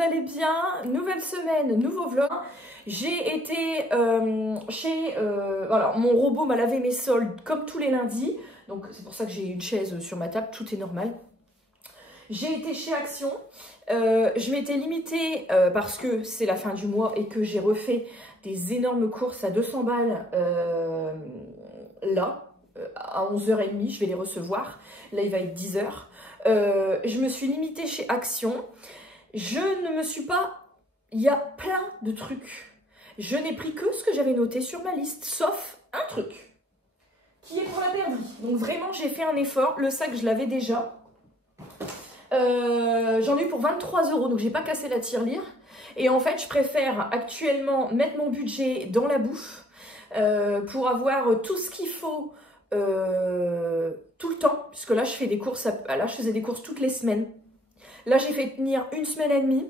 allez bien. Nouvelle semaine, nouveau vlog. J'ai été alors, mon robot m'a lavé mes sols comme tous les lundis. Donc c'est pour ça que j'ai une chaise sur ma table, tout est normal. J'ai été chez Action. Je m'étais limitée parce que c'est la fin du mois et que j'ai refait des énormes courses à 200 balles là, à 11h30, je vais les recevoir. Là, il va être 10h. Je me suis limitée chez Action. Je ne me suis pas... Il y a plein de trucs. Je n'ai pris que ce que j'avais noté sur ma liste, sauf un truc, qui est pour la perdrix. Donc vraiment, j'ai fait un effort. Le sac, je l'avais déjà. J'en ai eu pour 23 €, donc j'ai pas cassé la tirelire. Et en fait, je préfère actuellement mettre mon budget dans la bouffe pour avoir tout ce qu'il faut tout le temps, puisque là, je fais des courses. Là, je faisais des courses toutes les semaines. Là, j'ai fait tenir 1 semaine et demie.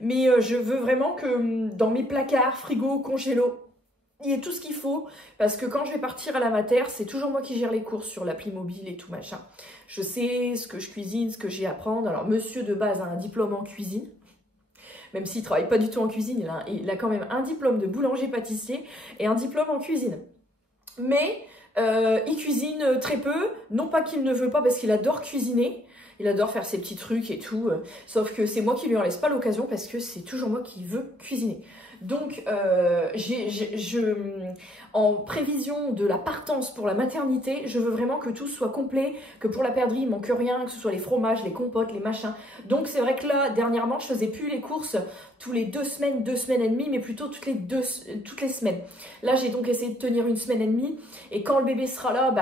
Mais je veux vraiment que dans mes placards, frigo, congélo, il y ait tout ce qu'il faut. Parce que quand je vais partir à la mater, c'est toujours moi qui gère les courses sur l'appli mobile et tout machin. Je sais ce que je cuisine, ce que j'ai à prendre. Alors, monsieur de base a un diplôme en cuisine. Même s'il ne travaille pas du tout en cuisine, il a quand même un diplôme de boulanger-pâtissier et un diplôme en cuisine. Mais il cuisine très peu. Non pas qu'il ne veut pas, parce qu'il adore cuisiner. Il adore faire ses petits trucs et tout, sauf que c'est moi qui lui en laisse pas l'occasion parce que c'est toujours moi qui veux cuisiner. Donc, en prévision de la partance pour la maternité, je veux vraiment que tout soit complet, que pour la perdrix, il manque rien, que ce soit les fromages, les compotes, les machins. Donc, c'est vrai que là, dernièrement, je faisais plus les courses tous les 2 semaines et demie, mais plutôt toutes les semaines. Là, j'ai donc essayé de tenir 1 semaine et demie, et quand le bébé sera là,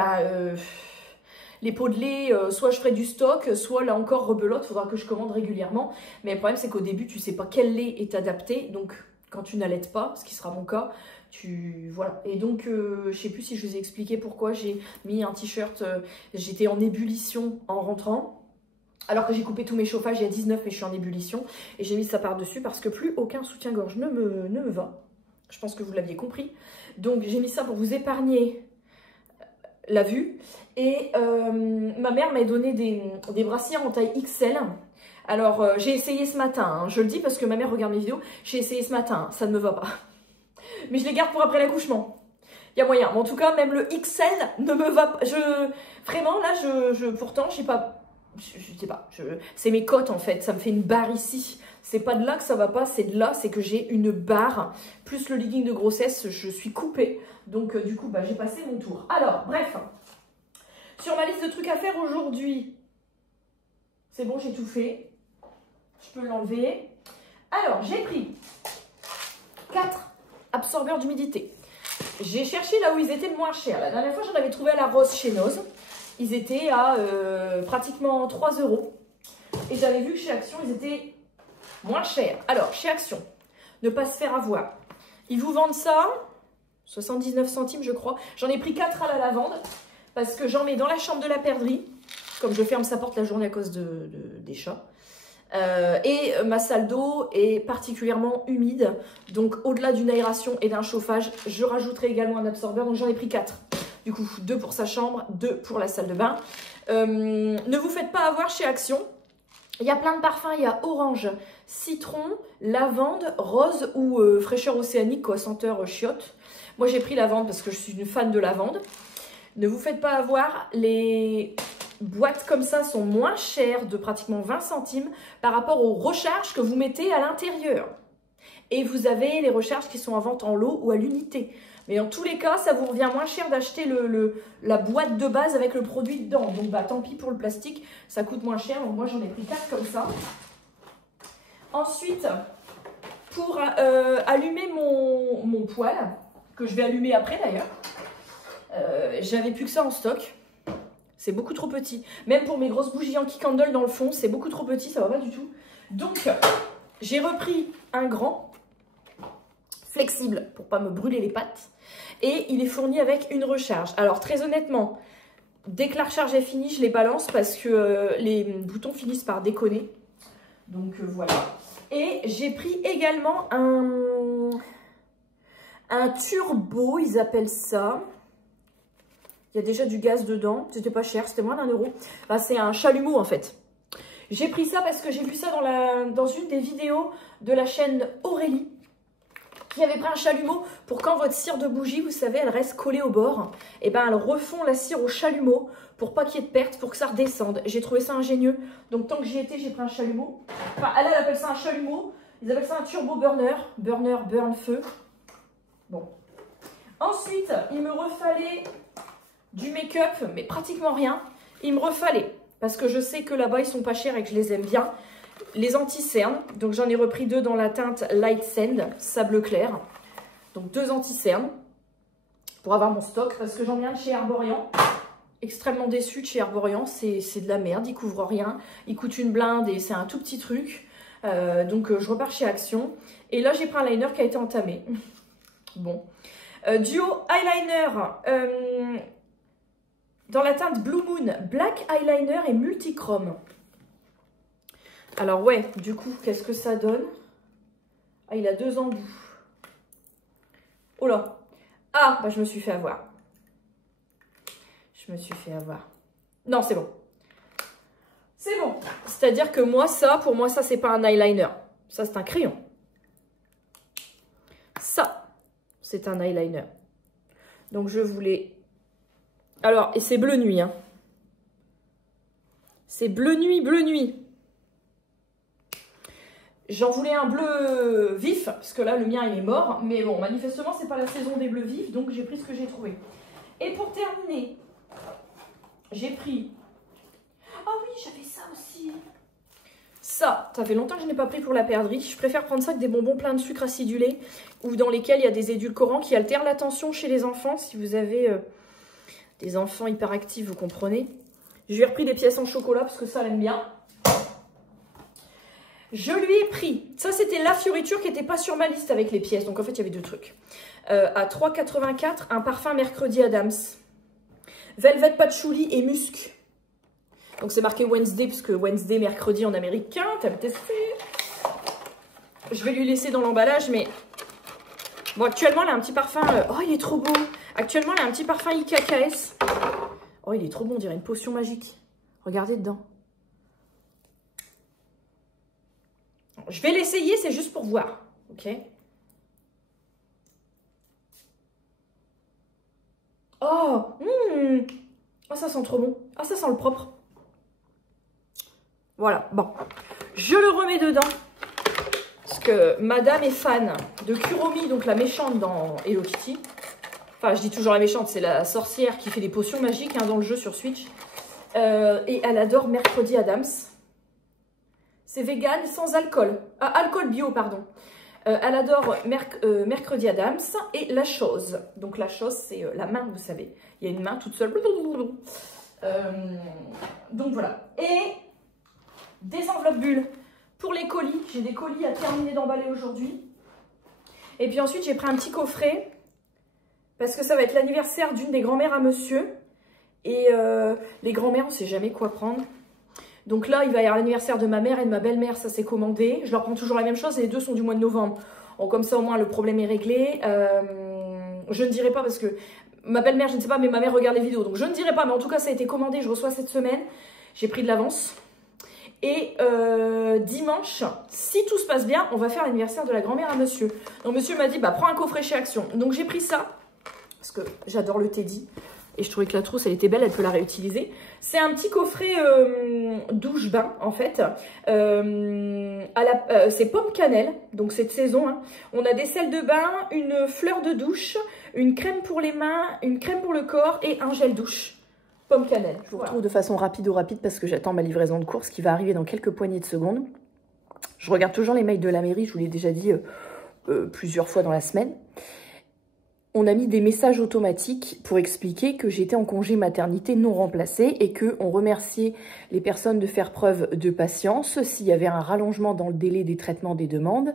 les pots de lait, soit je ferai du stock, soit là encore rebelote, il faudra que je commande régulièrement. Mais le problème, c'est qu'au début, tu ne sais pas quel lait est adapté. Donc, quand tu n'allaites pas, ce qui sera mon cas, voilà. Et donc, je ne sais plus si je vous ai expliqué pourquoi j'ai mis un t-shirt, j'étais en ébullition en rentrant. Alors que j'ai coupé tous mes chauffages, il y a 19, mais je suis en ébullition. Et j'ai mis ça par-dessus parce que plus aucun soutien-gorge ne me va. Je pense que vous l'aviez compris. Donc, j'ai mis ça pour vous épargner la vue. Et ma mère m'a donné des brassières en taille XL. Alors j'ai essayé ce matin, hein, je le dis parce que ma mère regarde mes vidéos. J'ai essayé ce matin, ça ne me va pas. Mais je les garde pour après l'accouchement. Il y a moyen. Mais en tout cas, même le XL ne me va pas. Vraiment là, pourtant, je sais pas. C'est mes côtes en fait. Ça me fait une barre ici. C'est pas de là que ça va pas, c'est de là, c'est que j'ai une barre. Plus le legging de grossesse, je suis coupée. Donc du coup, j'ai passé mon tour. Alors, bref. Sur ma liste de trucs à faire aujourd'hui, c'est bon, j'ai tout fait. Je peux l'enlever. Alors, j'ai pris 4 absorbeurs d'humidité. J'ai cherché là où ils étaient le moins chers. La dernière fois, j'en avais trouvé à la Rose chez Noz. Ils étaient à pratiquement 3 €. Et j'avais vu que chez Action, ils étaient moins chers. Alors, chez Action, ne pas se faire avoir. Ils vous vendent ça, 79 centimes, je crois. J'en ai pris 4 à la lavande. Parce que j'en mets dans la chambre de la perdrix, comme je ferme sa porte la journée à cause des chats. Et ma salle d'eau est particulièrement humide. Donc au-delà d'une aération et d'un chauffage, je rajouterai également un absorbeur. Donc j'en ai pris 4. Du coup, 2 pour sa chambre, 2 pour la salle de bain. Ne vous faites pas avoir chez Action. Il y a plein de parfums. Il y a orange, citron, lavande, rose ou fraîcheur océanique, quoi, senteur chiotte. Moi j'ai pris lavande parce que je suis une fan de lavande. Ne vous faites pas avoir, les boîtes comme ça sont moins chères de pratiquement 20 centimes par rapport aux recharges que vous mettez à l'intérieur. Et vous avez les recharges qui sont en vente en lot ou à l'unité. Mais en tous les cas, ça vous revient moins cher d'acheter la boîte de base avec le produit dedans. Donc tant pis pour le plastique, ça coûte moins cher. Donc moi j'en ai pris 4 comme ça. Ensuite, pour allumer mon poêle, que je vais allumer après d'ailleurs, j'avais plus que ça en stock. C'est beaucoup trop petit. Même pour mes grosses bougies Yankee Candle dans le fond, c'est beaucoup trop petit, ça va pas du tout. Donc, j'ai repris un grand, flexible, pour pas me brûler les pattes. Et il est fourni avec une recharge. Alors, très honnêtement, dès que la recharge est finie, je les balance parce que les boutons finissent par déconner. Donc, voilà. Et j'ai pris également un turbo, ils appellent ça. Il y a déjà du gaz dedans. C'était pas cher, c'était moins d'1 €. Enfin, c'est un chalumeau en fait. J'ai pris ça parce que j'ai vu ça dans une des vidéos de la chaîne Aurélie, qui avait pris un chalumeau pour quand votre cire de bougie, vous savez, elle reste collée au bord. Et ben elles refont la cire au chalumeau pour pas qu'il y ait de perte, pour que ça redescende. J'ai trouvé ça ingénieux. Donc tant que j'y étais, j'ai pris un chalumeau. Enfin, elle appelle ça un chalumeau. Ils appellent ça un turbo burner. Burner, burn, feu. Bon. Ensuite, il me refallait du make-up, mais pratiquement rien. Il me refallait, parce que je sais que là-bas, ils sont pas chers et que je les aime bien, les anti-cernes. Donc j'en ai repris 2 dans la teinte Light Sand, sable clair. Donc 2 anti-cernes pour avoir mon stock, parce que j'en ai un de chez Herborian. Extrêmement déçue de chez Herborian, c'est de la merde, il couvre rien. Il coûte une blinde et c'est un tout petit truc. Donc je repars chez Action. Et là j'ai pris un liner qui a été entamé. Bon. Duo eyeliner dans la teinte Blue Moon, Black Eyeliner et Multichrome. Alors ouais, du coup, qu'est-ce que ça donne? Ah, il a 2 embouts. Oh là. Ah, bah je me suis fait avoir. Je me suis fait avoir. Non, c'est bon. C'est bon. C'est-à-dire que moi, ça, pour moi, ça, c'est pas un eyeliner. Ça, c'est un crayon. Ça, c'est un eyeliner. Donc, je voulais... Alors, et c'est bleu nuit, hein. C'est bleu nuit, bleu nuit. J'en voulais un bleu vif, parce que là, le mien, il est mort. Mais bon, manifestement, c'est pas la saison des bleus vifs, donc j'ai pris ce que j'ai trouvé. Et pour terminer, j'ai pris... Ah oui, j'avais ça aussi. Ça fait longtemps que je n'ai pas pris pour la perdrix. Je préfère prendre ça que des bonbons pleins de sucre acidulé, ou dans lesquels il y a des édulcorants qui altèrent l'attention chez les enfants. Si vous avez des enfants hyperactifs, vous comprenez. Je lui ai repris des pièces en chocolat, parce que ça, elle aime bien. Je lui ai pris, ça c'était la fioriture qui n'était pas sur ma liste avec les pièces, donc en fait il y avait 2 trucs. À 3,84, un parfum Mercredi Adams. Velvet Patchouli et Musc. Donc c'est marqué Wednesday, parce que Wednesday, mercredi en américain, t'as le testé. Je vais lui laisser dans l'emballage, mais... Bon, actuellement, elle a un petit parfum... Oh, il est trop beau. Actuellement, elle a un petit parfum IKKS. Oh, il est trop bon, on dirait une potion magique. Regardez dedans. Je vais l'essayer, c'est juste pour voir. Ok. Oh, oh, ça sent trop bon. Ah, ça sent le propre. Voilà, bon. Je le remets dedans. Parce que madame est fan de Kuromi, donc la méchante dans Hello Kitty. Enfin, je dis toujours la méchante, c'est la sorcière qui fait des potions magiques hein, dans le jeu sur Switch. Et elle adore Mercredi Adams. C'est vegan, sans alcool. Ah, alcool bio, pardon. Elle adore Mercredi Adams et La Chose. Donc La Chose, c'est la main, vous savez. Il y a une main toute seule. Donc voilà. Et des enveloppes bulles pour les colis. J'ai des colis à terminer d'emballer aujourd'hui. Et puis ensuite, j'ai pris un petit coffret. Parce que ça va être l'anniversaire d'une des grand-mères à monsieur. Et les grand-mères, on ne sait jamais quoi prendre. Donc là, il va y avoir l'anniversaire de ma mère et de ma belle-mère, ça s'est commandé. Je leur prends toujours la même chose et les deux sont du mois de novembre. Bon, comme ça, au moins, le problème est réglé. Je ne dirai pas parce que ma belle-mère, je ne sais pas, mais ma mère regarde les vidéos. Donc je ne dirai pas, mais en tout cas, ça a été commandé. Je reçois cette semaine. J'ai pris de l'avance. Et dimanche, si tout se passe bien, on va faire l'anniversaire de la grand-mère à monsieur. Donc monsieur m'a dit, bah prends un coffret chez Action. Donc j'ai pris ça, parce que j'adore le Teddy. Et je trouvais que la trousse, elle était belle, elle peut la réutiliser. C'est un petit coffret douche-bain, en fait. C'est pomme cannelle, donc c'est de saison. Hein. On a des sels de bain, une fleur de douche, une crème pour les mains, une crème pour le corps et un gel douche. Pomme cannelle. Je vous retrouve de façon rapide parce que j'attends ma livraison de course qui va arriver dans quelques poignées de secondes. Je regarde toujours les mails de la mairie, je vous l'ai déjà dit plusieurs fois dans la semaine. On a mis des messages automatiques pour expliquer que j'étais en congé maternité non remplacé et qu'on remerciait les personnes de faire preuve de patience s'il y avait un rallongement dans le délai des traitements des demandes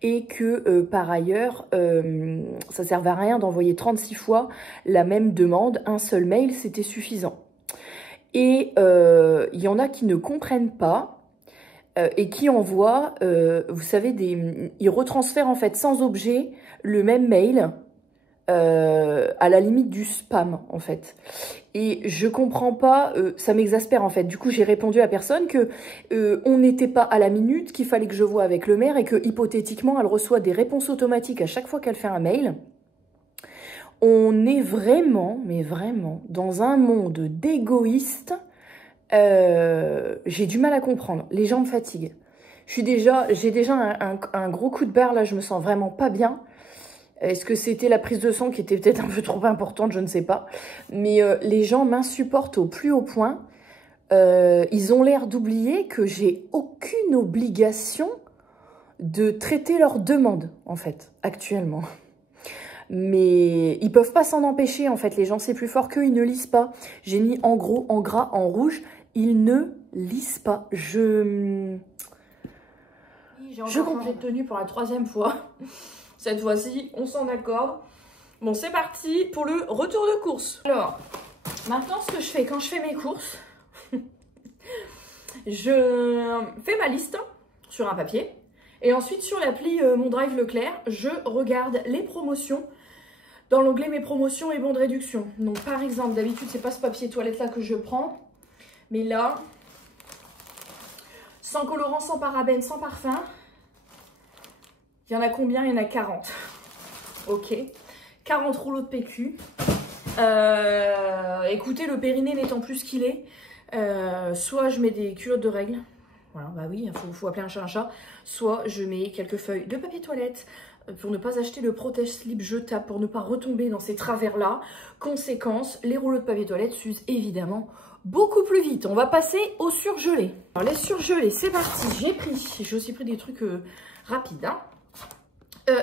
et que par ailleurs, ça ne servait à rien d'envoyer 36 fois la même demande. Un seul mail, c'était suffisant. Et il y en a qui ne comprennent pas et qui envoient, vous savez, ils retransfèrent en fait sans objet le même mail à la limite du spam en fait. Et je comprends pas, ça m'exaspère en fait. Du coup, j'ai répondu à personne que on n'était pas à la minute, qu'il fallait que je voie avec le maire et que hypothétiquement, elle reçoit des réponses automatiques à chaque fois qu'elle fait un mail. On est vraiment, mais vraiment, dans un monde d'égoïstes. J'ai du mal à comprendre. Les gens me fatiguent. J'ai déjà un gros coup de barre là, je me sens vraiment pas bien. Est-ce que c'était la prise de sang qui était peut-être un peu trop importante, je ne sais pas. Mais les gens m'insupportent au plus haut point. Ils ont l'air d'oublier que j'ai aucune obligation de traiter leurs demandes, en fait, actuellement. Mais ils peuvent pas s'en empêcher, en fait. Les gens, c'est plus fort qu'eux, ils ne lisent pas. J'ai mis en gros, en gras, en rouge. Ils ne lisent pas. J'ai encore changé de tenue pour la 3e fois. Cette fois-ci, on s'en accorde. Bon, c'est parti pour le retour de course. Alors, maintenant, ce que je fais quand je fais mes courses, je fais ma liste sur un papier. Et ensuite, sur l'appli Mon Drive Leclerc, je regarde les promotions dans l'onglet Mes promotions et bons de réduction. Donc, par exemple, d'habitude, c'est pas ce papier toilette-là que je prends. Mais là, sans colorant, sans parabènes, sans parfum. Il y en a combien? Il y en a 40. Ok. 40 rouleaux de PQ. Écoutez, le périnée n'étant plus ce qu'il est, soit je mets des culottes de règles. Voilà, bah oui, il faut appeler un chat un chat. Soit je mets quelques feuilles de papier toilette pour ne pas acheter le protège-slip jetable, pour ne pas retomber dans ces travers-là. Conséquence, les rouleaux de papier toilette s'usent évidemment beaucoup plus vite. On va passer aux surgelés. Alors les surgelés, c'est parti. J'ai aussi pris des trucs rapides, hein.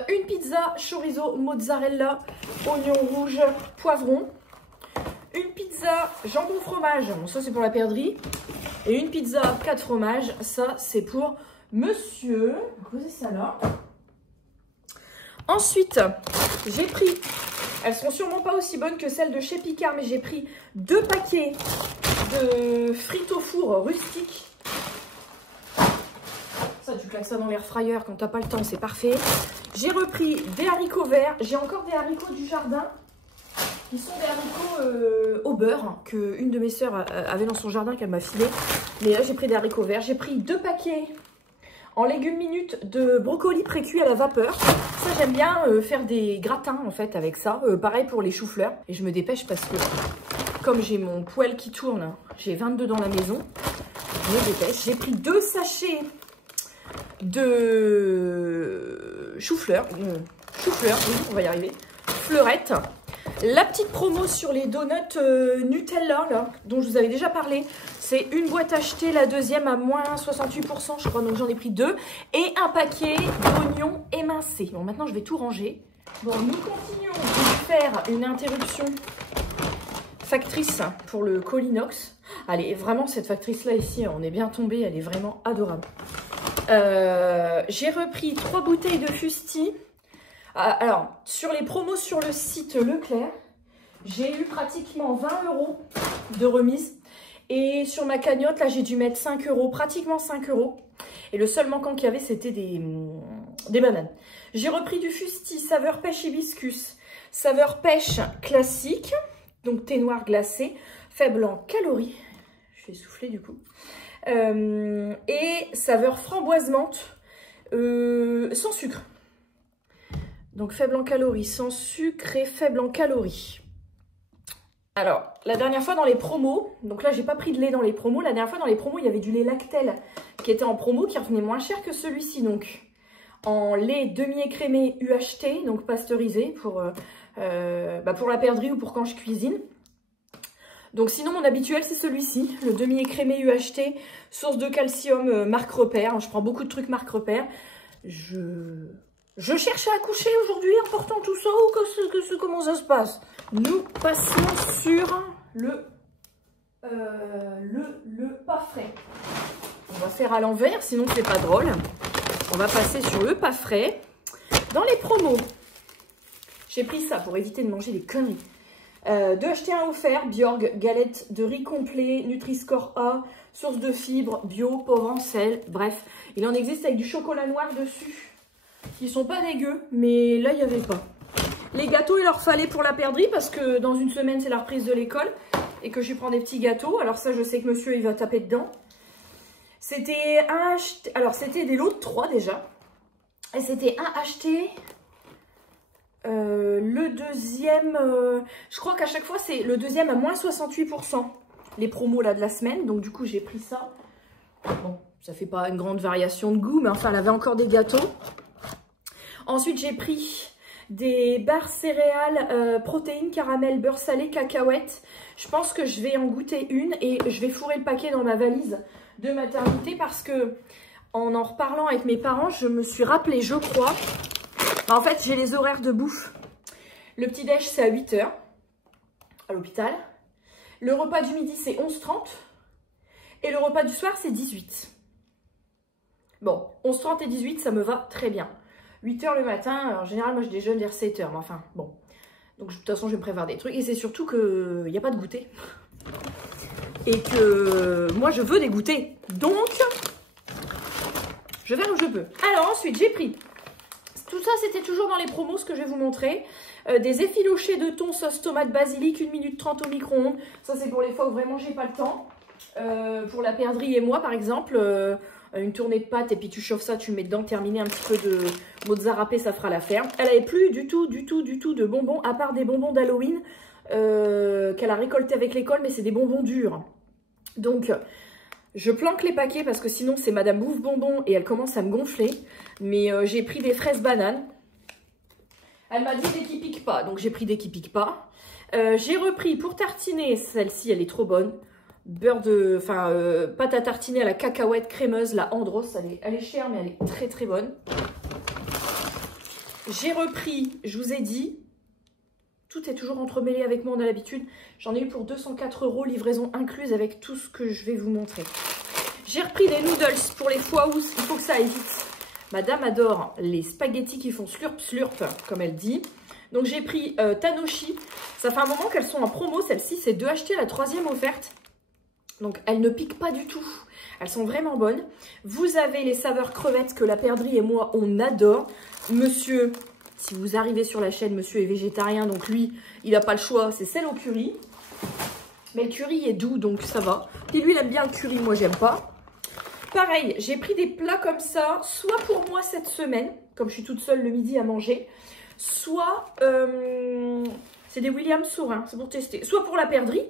Une pizza chorizo mozzarella, oignon rouge, poivron. Une pizza jambon fromage, bon ça c'est pour la perdrix. Et une pizza 4 fromages, ça c'est pour monsieur. Posez ça là. Ensuite, j'ai pris, elles seront sûrement pas aussi bonnes que celles de chez Picard, mais j'ai pris 2 paquets de frites au four rustiques. Ça, tu claques ça dans l'air fryer quand t'as pas le temps, c'est parfait. J'ai repris des haricots verts. J'ai encore des haricots du jardin qui sont des haricots au beurre que une de mes sœurs avait dans son jardin qu'elle m'a filé. Mais là, j'ai pris des haricots verts. J'ai pris 2 paquets en légumes minutes de brocolis précuits à la vapeur. Ça, j'aime bien faire des gratins en fait avec ça. Pareil pour les choux-fleurs. Et je me dépêche parce que comme j'ai mon poêle qui tourne, j'ai 22 dans la maison. Je me dépêche. J'ai pris 2 sachets de chou-fleur, oui, on va y arriver, fleurette. La petite promo sur les donuts Nutella, là, dont je vous avais déjà parlé, c'est une boîte achetée, la deuxième à moins 68%, je crois, donc j'en ai pris 2, et un paquet d'oignons émincés. Bon, maintenant, je vais tout ranger. Bon, nous continuons de faire une interruption factrice pour le Colinox. Allez, vraiment, cette factrice-là, ici, on est bien tombé, elle est vraiment adorable. J'ai repris 3 bouteilles de fusti. Alors, sur les promos sur le site Leclerc, j'ai eu pratiquement 20 € de remise. Et sur ma cagnotte, là, j'ai dû mettre 5 €, pratiquement 5 €. Et le seul manquant qu'il y avait, c'était des bananes. J'ai repris du fusti saveur pêche hibiscus, saveur pêche classique, donc thé noir glacé, faible en calories. Je vais souffler du coup. Et saveur framboise menthe sans sucre. Donc faible en calories, sans sucre et faible en calories. Alors, la dernière fois dans les promos, donc là j'ai pas pris de lait dans les promos, la dernière fois dans les promos il y avait du lait Lactel qui était en promo, qui revenait moins cher que celui-ci. Donc en lait demi-écrémé UHT, donc pasteurisé pour la perdrix ou pour quand je cuisine. Donc sinon mon habituel c'est celui-ci, le demi-écrémé UHT, source de calcium marque repère. Je prends beaucoup de trucs marque repère. Je cherche à accoucher aujourd'hui en portant tout ça ou comment ça se passe? Nous passons sur le pas frais. On va faire à l'envers, sinon c'est pas drôle. On va passer sur le pas frais. Dans les promos, j'ai pris ça pour éviter de manger des conneries. 2 acheter un offert, Bjorg, galette de riz complet, Nutri-Score A, source de fibres, bio, pauvre en sel, bref. Il en existe avec du chocolat noir dessus, qui sont pas dégueux, mais là il n'y avait pas. Les gâteaux, il leur fallait pour la perdrix, parce que dans une semaine c'est la reprise de l'école. et que je lui prends des petits gâteaux. Alors ça, je sais que monsieur, il va taper dedans. C'était un acheté... Alors, c'était des lots de 3 déjà. Et c'était un acheté... le deuxième... je crois qu'à chaque fois, c'est le deuxième à moins 68%. Les promos là de la semaine. Donc, du coup, j'ai pris ça. Bon, ça fait pas une grande variation de goût, mais enfin, elle avait encore des gâteaux. Ensuite, j'ai pris des barres céréales, protéines, caramel, beurre salé, cacahuètes. Je pense que je vais en goûter une et je vais fourrer le paquet dans ma valise de maternité parce que en reparlant avec mes parents, je me suis rappelé, je crois, en fait, j'ai les horaires de bouffe. Le petit-déj, c'est à 8 h à l'hôpital. Le repas du midi, c'est 11h30. Et le repas du soir, c'est 18h. Bon, 11h30 et 18h, ça me va très bien. 8 h le matin, en général, moi, je déjeune vers 7 h. Mais enfin, bon. Donc, de toute façon, je vais me préparer des trucs. Et c'est surtout qu'il n'y a pas de goûter. Et que moi, je veux des goûters. Donc, je vais où je peux. Alors, ensuite, j'ai pris... Tout ça, c'était toujours dans les promos, ce que je vais vous montrer. Des effilochés de thon, sauce tomate, basilic, 1 minute 30 au micro-ondes. Ça, c'est pour les fois où vraiment, j'ai pas le temps. Pour la perdrix et moi, par exemple... une tournée de pâtes et puis tu chauffes ça, tu mets dedans, terminer un petit peu de mozza râpé, ça fera l'affaire. Elle n'avait plus du tout de bonbons, à part des bonbons d'Halloween qu'elle a récoltés avec l'école, mais c'est des bonbons durs. Donc, je planque les paquets parce que sinon c'est Madame Bouffe Bonbon et elle commence à me gonfler. Mais j'ai pris des fraises bananes. Elle m'a dit des qui piquent pas, donc j'ai pris des qui piquent pas. J'ai repris pour tartiner, celle-ci elle est trop bonne. Beurre de, pâte à tartiner à la cacahuète crémeuse, la Andros, elle est chère mais elle est très très bonne. J'ai repris, je vous ai dit, tout est toujours entremêlé avec moi, on a l'habitude. J'en ai eu pour 204 €, livraison incluse avec tout ce que je vais vous montrer. J'ai repris des noodles pour les fois où il faut que ça aille vite. Madame adore les spaghettis qui font slurp slurp, comme elle dit. Donc j'ai pris Tanoshi, ça fait un moment qu'elles sont en promo, celle-ci c'est 2 achetées, la 3e offerte. Donc, elles ne piquent pas du tout. Elles sont vraiment bonnes. Vous avez les saveurs crevettes que la perdrix et moi, on adore. Monsieur, si vous arrivez sur la chaîne, monsieur est végétarien. Donc, lui, il n'a pas le choix. C'est celle au curry. Mais le curry est doux, donc ça va. Et lui, il aime bien le curry. Moi, j'aime pas. Pareil, j'ai pris des plats comme ça. Soit pour moi cette semaine, comme je suis toute seule le midi à manger. Soit, c'est des William Saurin. C'est pour tester. Soit pour la perdrix.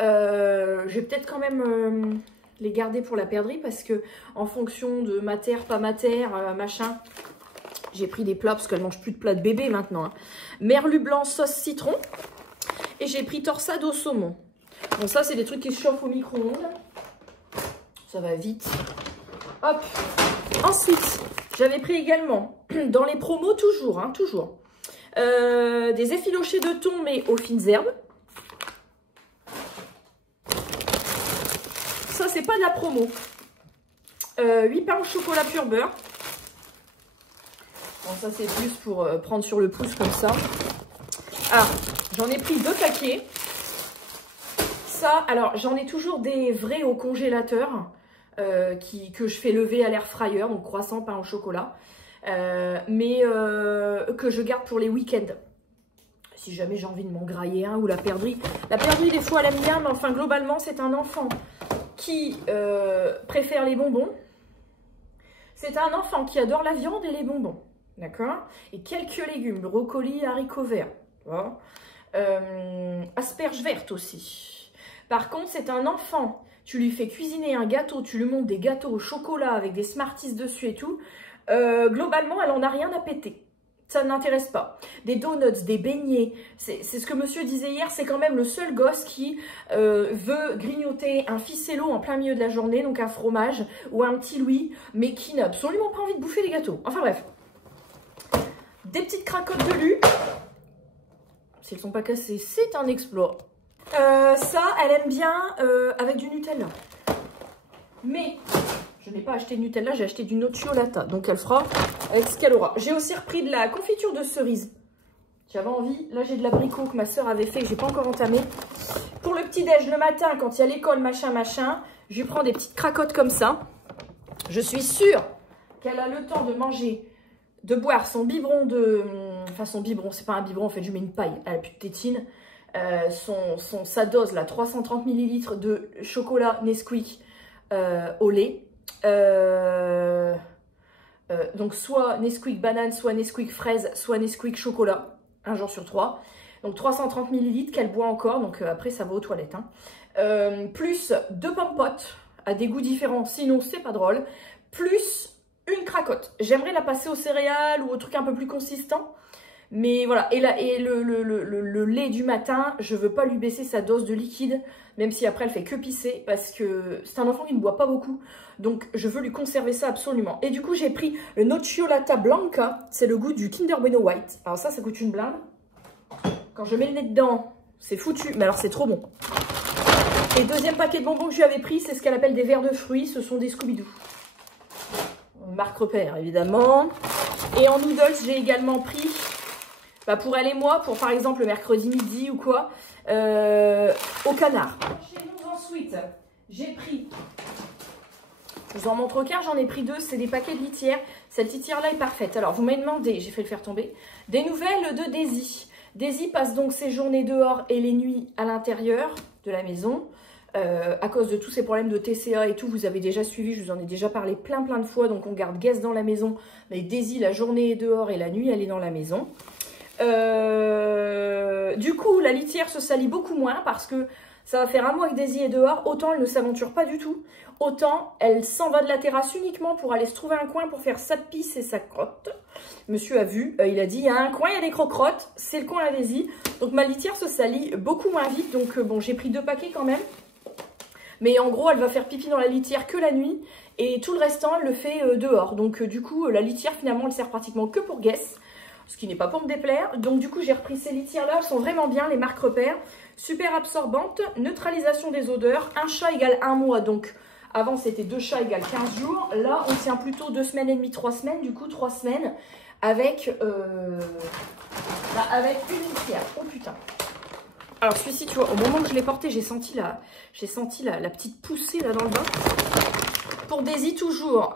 Je vais peut-être quand même les garder pour la perdrix parce que en fonction de mater, pas mater, machin, j'ai pris des plats parce qu'elle mange plus de plats de bébé maintenant. Hein. Merlu blanc sauce citron et j'ai pris torsade au saumon. Bon, ça c'est des trucs qui se chauffent au micro-ondes. Ça va vite. Hop. Ensuite, j'avais pris également dans les promos toujours, hein, toujours, des effilochés de thon mais aux fines herbes. Ça, c'est pas de la promo. 8 pains au chocolat pur beurre. Bon, ça, c'est plus pour prendre sur le pouce comme ça. Ah, j'en ai pris 2 paquets. Ça, alors, j'en ai toujours des vrais au congélateur que je fais lever à l'air fryer. Donc, croissant, pain au chocolat. Mais que je garde pour les week-ends. Si jamais j'ai envie de m'en grailler un ou la perdrix. La perdrix, des fois, elle aime bien. Mais enfin, globalement, c'est un enfant qui préfère les bonbons. C'est un enfant qui adore la viande et les bonbons. D'accord? Et quelques légumes, brocoli, haricots verts. Asperges vertes aussi. Par contre, c'est un enfant, tu lui fais cuisiner un gâteau, tu lui montes des gâteaux au chocolat avec des Smarties dessus et tout. Globalement, elle en a rien à péter. Ça ne l'intéresse pas. Des donuts, des beignets, c'est ce que monsieur disait hier, c'est quand même le seul gosse qui veut grignoter un ficello en plein milieu de la journée, donc un fromage ou un petit Louis, mais qui n'a absolument pas envie de bouffer les gâteaux. Enfin bref. Des petites cracottes de lu. Si elles ne sont pas cassées, c'est un exploit. Ça, elle aime bien avec du Nutella. Mais... je n'ai pas acheté de Nutella, j'ai acheté du nocciolata. Donc elle fera avec ce qu'elle aura. J'ai aussi repris de la confiture de cerise. J'avais envie. Là, j'ai de l'abricot que ma soeur avait fait, que j'ai pas encore entamé. Pour le petit-déj, le matin, quand il y a l'école, machin, je lui prends des petites cracottes comme ça. Je suis sûre qu'elle a le temps de manger, de boire son biberon de... enfin, son biberon, c'est pas un biberon, en fait, je mets une paille. Elle a plus de tétine. sa dose, là, 330 ml de chocolat Nesquik au lait. Donc soit Nesquik banane, soit Nesquik fraise, soit Nesquik chocolat, un jour sur 3. Donc 330 ml qu'elle boit encore, donc après ça va aux toilettes. Hein. Plus 2 pommes potes à des goûts différents, sinon c'est pas drôle. Plus une cracotte. J'aimerais la passer aux céréales ou au truc un peu plus consistant. Mais voilà, et le lait du matin, je veux pas lui baisser sa dose de liquide, même si après elle fait que pisser, parce que c'est un enfant qui ne boit pas beaucoup, donc je veux lui conserver ça absolument. Et du coup j'ai pris le Nocciolata Blanca, c'est le goût du Kinder Bueno White. Alors ça coûte une blinde. Quand je mets le nez dedans, c'est foutu, mais alors c'est trop bon. Et deuxième paquet de bonbons que je lui avais pris, c'est ce qu'elle appelle des verres de fruits, ce sont des Scooby-Doo. Marque repère évidemment. Et en noodles, j'ai également pris... Bah pour elle et moi, pour par exemple le mercredi midi ou quoi, au canard. Chez nous ensuite, j'ai pris, je vous en montre aucun, j'en ai pris 2, c'est des paquets de litières. Cette litière-là est parfaite. Alors vous m'avez demandé, j'ai fait le faire tomber, des nouvelles de Daisy. Daisy passe donc ses journées dehors et les nuits à l'intérieur de la maison. À cause de tous ces problèmes de TCA et tout, vous avez déjà suivi, je vous en ai déjà parlé plein de fois. Donc on garde Guess dans la maison, mais Daisy la journée est dehors et la nuit elle est dans la maison. Du coup la litière se salit beaucoup moins parce que ça va faire un mois que Daisy est dehors. Autant elle ne s'aventure pas du tout, autant elle s'en va de la terrasse uniquement pour aller se trouver un coin pour faire sa pisse et sa crotte. Monsieur a vu, il a dit il y a un coin, il y a des croque-crottes, c'est le coin à Daisy. Donc ma litière se salit beaucoup moins vite. Donc bon, j'ai pris 2 paquets quand même. Mais en gros elle va faire pipi dans la litière que la nuit. Et tout le restant elle le fait dehors. Donc du coup la litière finalement elle sert pratiquement que pour Guess. Ce qui n'est pas pour me déplaire. Donc du coup j'ai repris ces litières là, elles sont vraiment bien, les marques repères. Super absorbantes, neutralisation des odeurs, un chat égale 1 mois. Donc avant c'était 2 chats égale 15 jours. Là on tient plutôt 2 semaines et demie, 3 semaines. Du coup 3 semaines avec, avec une litière. Oh putain. Alors celui-ci tu vois, au moment que je l'ai porté, j'ai senti la petite poussée là dans le bas. Pour Daisy toujours,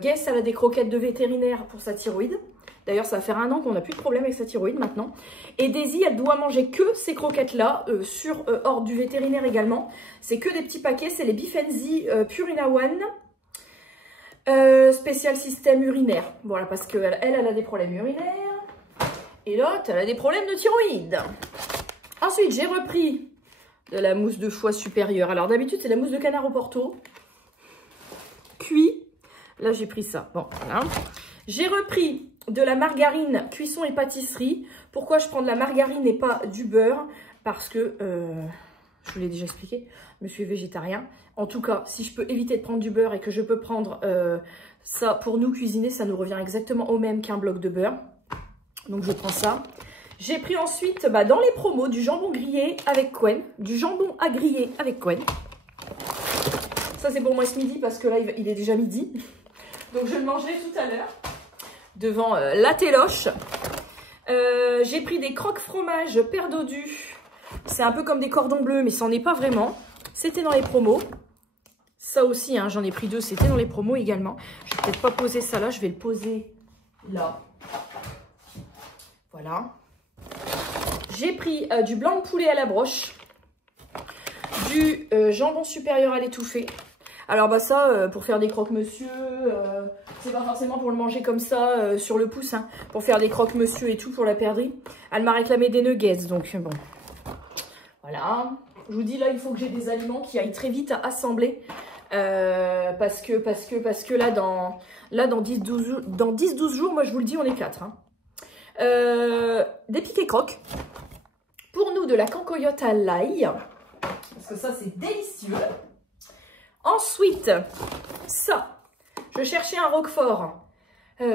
Guess elle a des croquettes de vétérinaire pour sa thyroïde. D'ailleurs, ça va faire 1 an qu'on n'a plus de problème avec sa thyroïde maintenant. Et Daisy, elle doit manger que ces croquettes-là, sur ordre du vétérinaire également. C'est que des petits paquets, c'est les Bifenzi Purina One, spécial système urinaire. Voilà, parce qu'elle a des problèmes urinaires. Et l'autre, elle a des problèmes de thyroïde. Ensuite, j'ai repris de la mousse de foie supérieure. Alors d'habitude, c'est la mousse de canard au Porto. Cuit. Là, j'ai pris ça. Bon, voilà. J'ai repris de la margarine cuisson et pâtisserie. Pourquoi je prends de la margarine et pas du beurre? Parce que, je vous l'ai déjà expliqué, monsieur est végétarien. En tout cas, si je peux éviter de prendre du beurre et que je peux prendre ça pour nous cuisiner, ça nous revient exactement au même qu'un bloc de beurre. Donc je prends ça. J'ai pris ensuite, dans les promos, du jambon grillé avec Quen. Du jambon à griller avec Quen. Ça c'est pour moi ce midi parce que là il est déjà midi. Donc je le mangerai tout à l'heure. Devant la téloche. J'ai pris des croque fromage Père Dodu. C'est un peu comme des cordons bleus, mais c'en est pas vraiment. C'était dans les promos. Ça aussi, hein, j'en ai pris 2, c'était dans les promos également. Je vais peut-être pas poser ça là, je vais le poser là. Voilà. J'ai pris du blanc de poulet à la broche. Du jambon supérieur à l'étouffée. Alors ça, pour faire des croque-monsieur, c'est pas forcément pour le manger comme ça sur le pouce, hein, pour faire des croque-monsieur et tout pour la perdrix. Elle m'a réclamé des nuggets, donc bon. Voilà. Je vous dis là, il faut que j'ai des aliments qui aillent très vite à assembler. Parce que là, dans 10-12 jours, moi je vous le dis, on est 4. Hein. Des piquets croques. Pour nous, de la cancoyote à l'ail. Parce que ça, c'est délicieux. Ensuite, ça, je cherchais un roquefort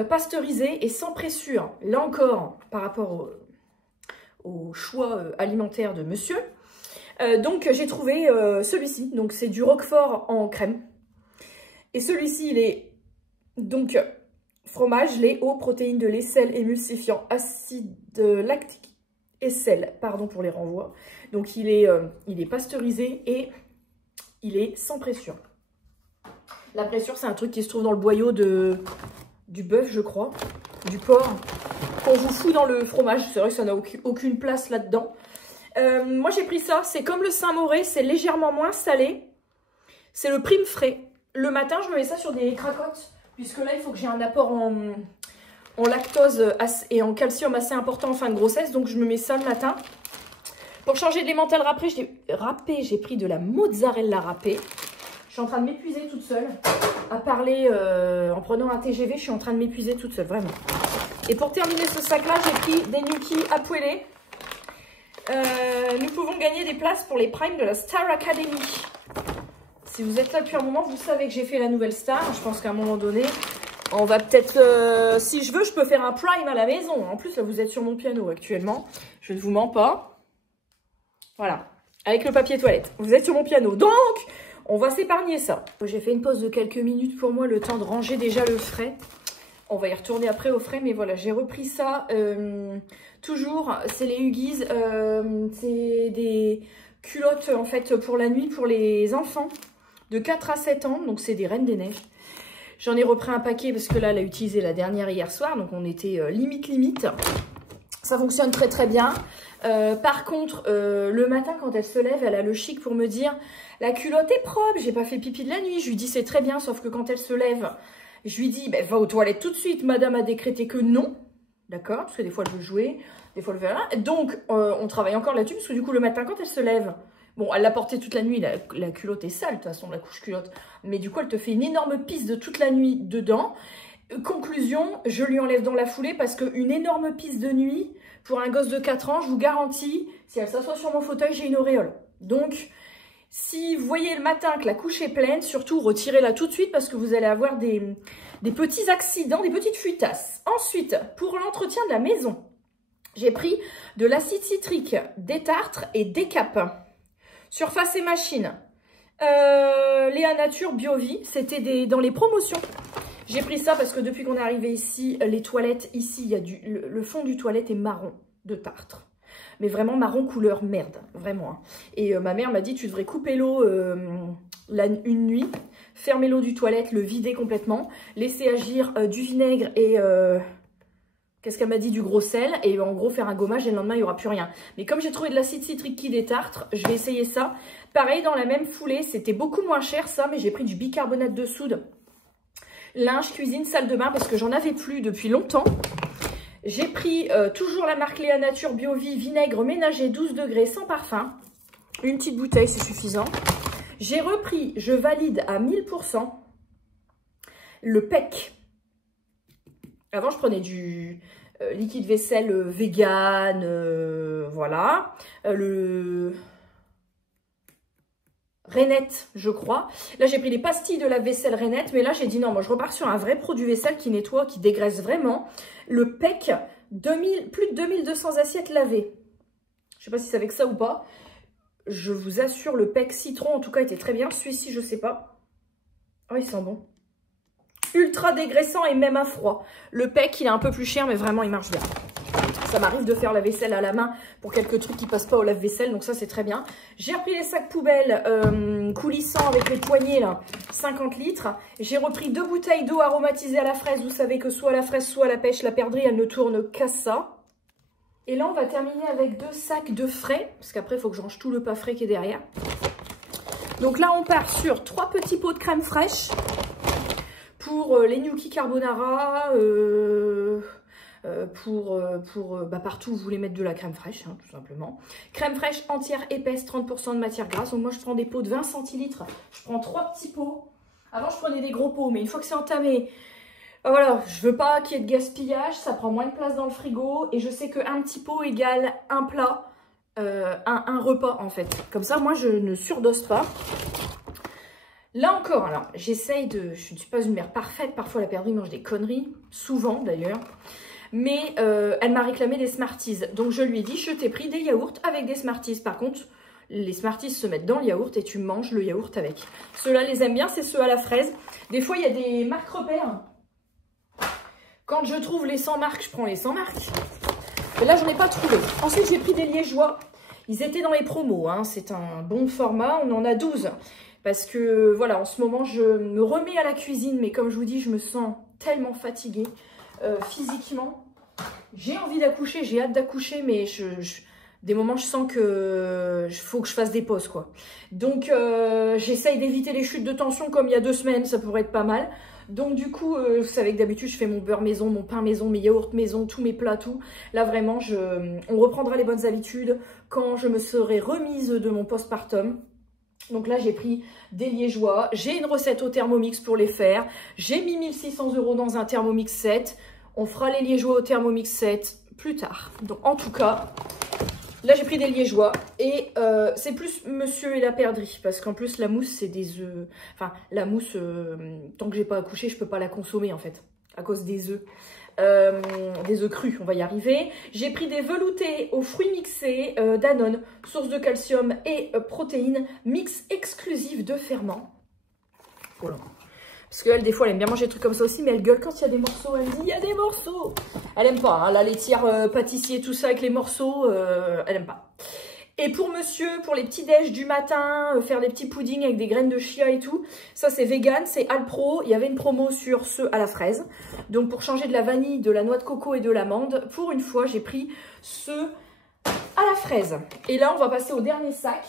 pasteurisé et sans pressure. Là encore, par rapport au choix alimentaire de monsieur. Donc, j'ai trouvé celui-ci. Donc, c'est du roquefort en crème. Et celui-ci, il est donc fromage, lait, eau, protéines de lait, sel, émulsifiant, acide lactique et sel. Pardon pour les renvois. Donc, il est pasteurisé et il est sans pression. La pressure, c'est un truc qui se trouve dans le boyau du bœuf, je crois, du porc, qu'on vous fout dans le fromage. C'est vrai que ça n'a aucune place là-dedans. Moi j'ai pris ça, c'est comme le Saint-Moré, c'est légèrement moins salé. C'est le prime frais. Le matin, je me mets ça sur des cracottes, puisque là, il faut que j'ai un apport en lactose et en calcium assez important en fin de grossesse. Donc, je me mets ça le matin. Pour changer de l'emmental râpé, j'ai pris de la mozzarella râpée. Je suis en train de m'épuiser toute seule. À parler en prenant un TGV, je suis en train de m'épuiser toute seule, vraiment. Et pour terminer ce sac-là, j'ai pris des gnocchis à poêler. Nous pouvons gagner des places pour les primes de la Star Academy. Si vous êtes là depuis un moment, vous savez que j'ai fait la nouvelle star. Je pense qu'à un moment donné, on va peut-être... si je veux, je peux faire un prime à la maison. En plus, là, vous êtes sur mon piano actuellement. Je ne vous mens pas. Voilà. Avec le papier toilette. Vous êtes sur mon piano. Donc, on va s'épargner ça. J'ai fait une pause de quelques minutes pour moi, le temps de ranger déjà le frais. On va y retourner après au frais. Mais voilà, j'ai repris ça. Toujours, c'est les Huggies. C'est des culottes, en fait, pour la nuit, pour les enfants. De 4 à 7 ans, donc c'est des Reines des Neiges. J'en ai repris un paquet parce que là, elle a utilisé la dernière hier soir, donc on était limite. Ça fonctionne très très bien. Par contre, le matin, quand elle se lève, elle a le chic pour me dire « La culotte est propre, j'ai pas fait pipi de la nuit. » Je lui dis « C'est très bien, sauf que quand elle se lève, je lui dis va aux toilettes tout de suite. Madame a décrété que non. » D'accord? Parce que des fois, elle veut jouer, des fois, elle veut rien. Donc, on travaille encore là-dessus, parce que du coup, le matin, quand elle se lève... Bon, elle l'a portée toute la nuit, la culotte est sale, de toute façon, la couche culotte. Mais du coup, elle te fait une énorme pisse de toute la nuit dedans. Conclusion, je lui enlève dans la foulée parce qu'une énorme pisse de nuit, pour un gosse de 4 ans, je vous garantis, si elle s'assoit sur mon fauteuil, j'ai une auréole. Donc, si vous voyez le matin que la couche est pleine, surtout retirez-la tout de suite parce que vous allez avoir des petits accidents, des petites fuitasses. Ensuite, pour l'entretien de la maison, j'ai pris de l'acide citrique, des tartres et des capes. Surface et machine, Léa Nature Biovie, c'était dans les promotions. J'ai pris ça parce que depuis qu'on est arrivé ici, les toilettes, ici, il y a le fond du toilette est marron de tartre. Mais vraiment marron couleur merde, vraiment. Hein. Et ma mère m'a dit, tu devrais couper l'eau une nuit, fermer l'eau du toilette, le vider complètement, laisser agir du vinaigre et... qu'est-ce qu'elle m'a dit? Du gros sel. Et en gros, faire un gommage et le lendemain, il n'y aura plus rien. Mais comme j'ai trouvé de l'acide citrique qui détartre, je vais essayer ça. Pareil, dans la même foulée, c'était beaucoup moins cher ça, mais j'ai pris du bicarbonate de soude. Linge, cuisine, salle de bain, parce que j'en avais plus depuis longtemps. J'ai pris toujours la marque Léa Nature Biovie, vinaigre ménager 12 degrés sans parfum. Une petite bouteille, c'est suffisant. J'ai repris, je valide à 1000%, le PEC. Avant, je prenais du liquide vaisselle vegan, voilà. Le Renette, je crois. Là, j'ai pris les pastilles de la vaisselle Renette, mais là, j'ai dit non, moi, je repars sur un vrai produit vaisselle qui nettoie, qui dégraisse vraiment. Le PEC, plus de 2200 assiettes lavées. Je sais pas si c'est avec ça ou pas. Je vous assure, le PEC citron, en tout cas, était très bien. Celui-ci, je sais pas. Oh, il sent bon. Ultra dégraissant et même à froid. Le PEC, il est un peu plus cher, mais vraiment, il marche bien. Ça m'arrive de faire la vaisselle à la main pour quelques trucs qui passent pas au lave-vaisselle, donc ça, c'est très bien. J'ai repris les sacs poubelles coulissants avec les poignées, là, 50 litres. J'ai repris 2 bouteilles d'eau aromatisée à la fraise. Vous savez que soit à la fraise, soit à la pêche, la perdrix, elle ne tourne qu'à ça. Et là, on va terminer avec 2 sacs de frais, parce qu'après, il faut que je range tout le pas frais qui est derrière. Donc là, on part sur 3 petits pots de crème fraîche. Pour les gnocchis carbonara, partout où vous voulez mettre de la crème fraîche, hein, tout simplement. Crème fraîche entière épaisse, 30% de matière grasse. Donc moi, je prends des pots de 20 centilitres. Je prends 3 petits pots. Avant, je prenais des gros pots, mais une fois que c'est entamé, voilà, je veux pas qu'il y ait de gaspillage. Ça prend moins de place dans le frigo. Et je sais qu'un petit pot égale un plat, un repas, en fait. Comme ça, moi, je ne surdose pas. Là encore, alors, j'essaye de... Je ne suis pas une mère parfaite. Parfois, la perdrix mange des conneries. Souvent, d'ailleurs. Mais elle m'a réclamé des Smarties. Donc, je lui ai dit, je t'ai pris des yaourts avec des Smarties. Par contre, les Smarties se mettent dans le yaourt et tu manges le yaourt avec. Ceux-là, les aime bien, c'est ceux à la fraise. Des fois, il y a des marques repères. Quand je trouve les 100 marques, je prends les 100 marques. Mais là, j'en ai pas trouvé. Ensuite, j'ai pris des liégeois. Ils étaient dans les promos. Hein. C'est un bon format. On en a 12. Parce que, voilà, en ce moment, je me remets à la cuisine. Mais comme je vous dis, je me sens tellement fatiguée physiquement. J'ai envie d'accoucher, j'ai hâte d'accoucher. Mais Des moments, je sens que faut que je fasse des pauses, quoi. Donc, j'essaye d'éviter les chutes de tension comme il y a 2 semaines, ça pourrait être pas mal. Donc, du coup, vous savez que d'habitude, je fais mon beurre maison, mon pain maison, mes yaourts maison, tous mes plats, tout. Là, vraiment, on reprendra les bonnes habitudes quand je me serai remise de mon postpartum. Donc là, j'ai pris des liégeois. J'ai une recette au Thermomix pour les faire. J'ai mis 1600 € dans un Thermomix 7. On fera les liégeois au Thermomix 7 plus tard. Donc, en tout cas... Là, j'ai pris des liégeois et c'est plus monsieur et la perdrix parce qu'en plus, la mousse, c'est des œufs. Enfin, la mousse, tant que j'ai pas accouché, je peux pas la consommer en fait à cause des œufs. Des œufs crus, on va y arriver. J'ai pris des veloutés aux fruits mixés Danone, source de calcium et protéines, mix exclusif de ferment. Voilà. Parce qu'elle, des fois, elle aime bien manger des trucs comme ça aussi, mais elle gueule quand il y a des morceaux. Elle me dit, il y a des morceaux. Elle aime pas, hein, la laitière pâtissier, tout ça avec les morceaux, elle aime pas. Et pour monsieur, pour les petits déj du matin, faire des petits puddings avec des graines de chia et tout, ça c'est vegan, c'est Alpro. Il y avait une promo sur ceux à la fraise. Donc pour changer de la vanille, de la noix de coco et de l'amande, pour une fois, j'ai pris ceux à la fraise. Et là, on va passer au dernier sac.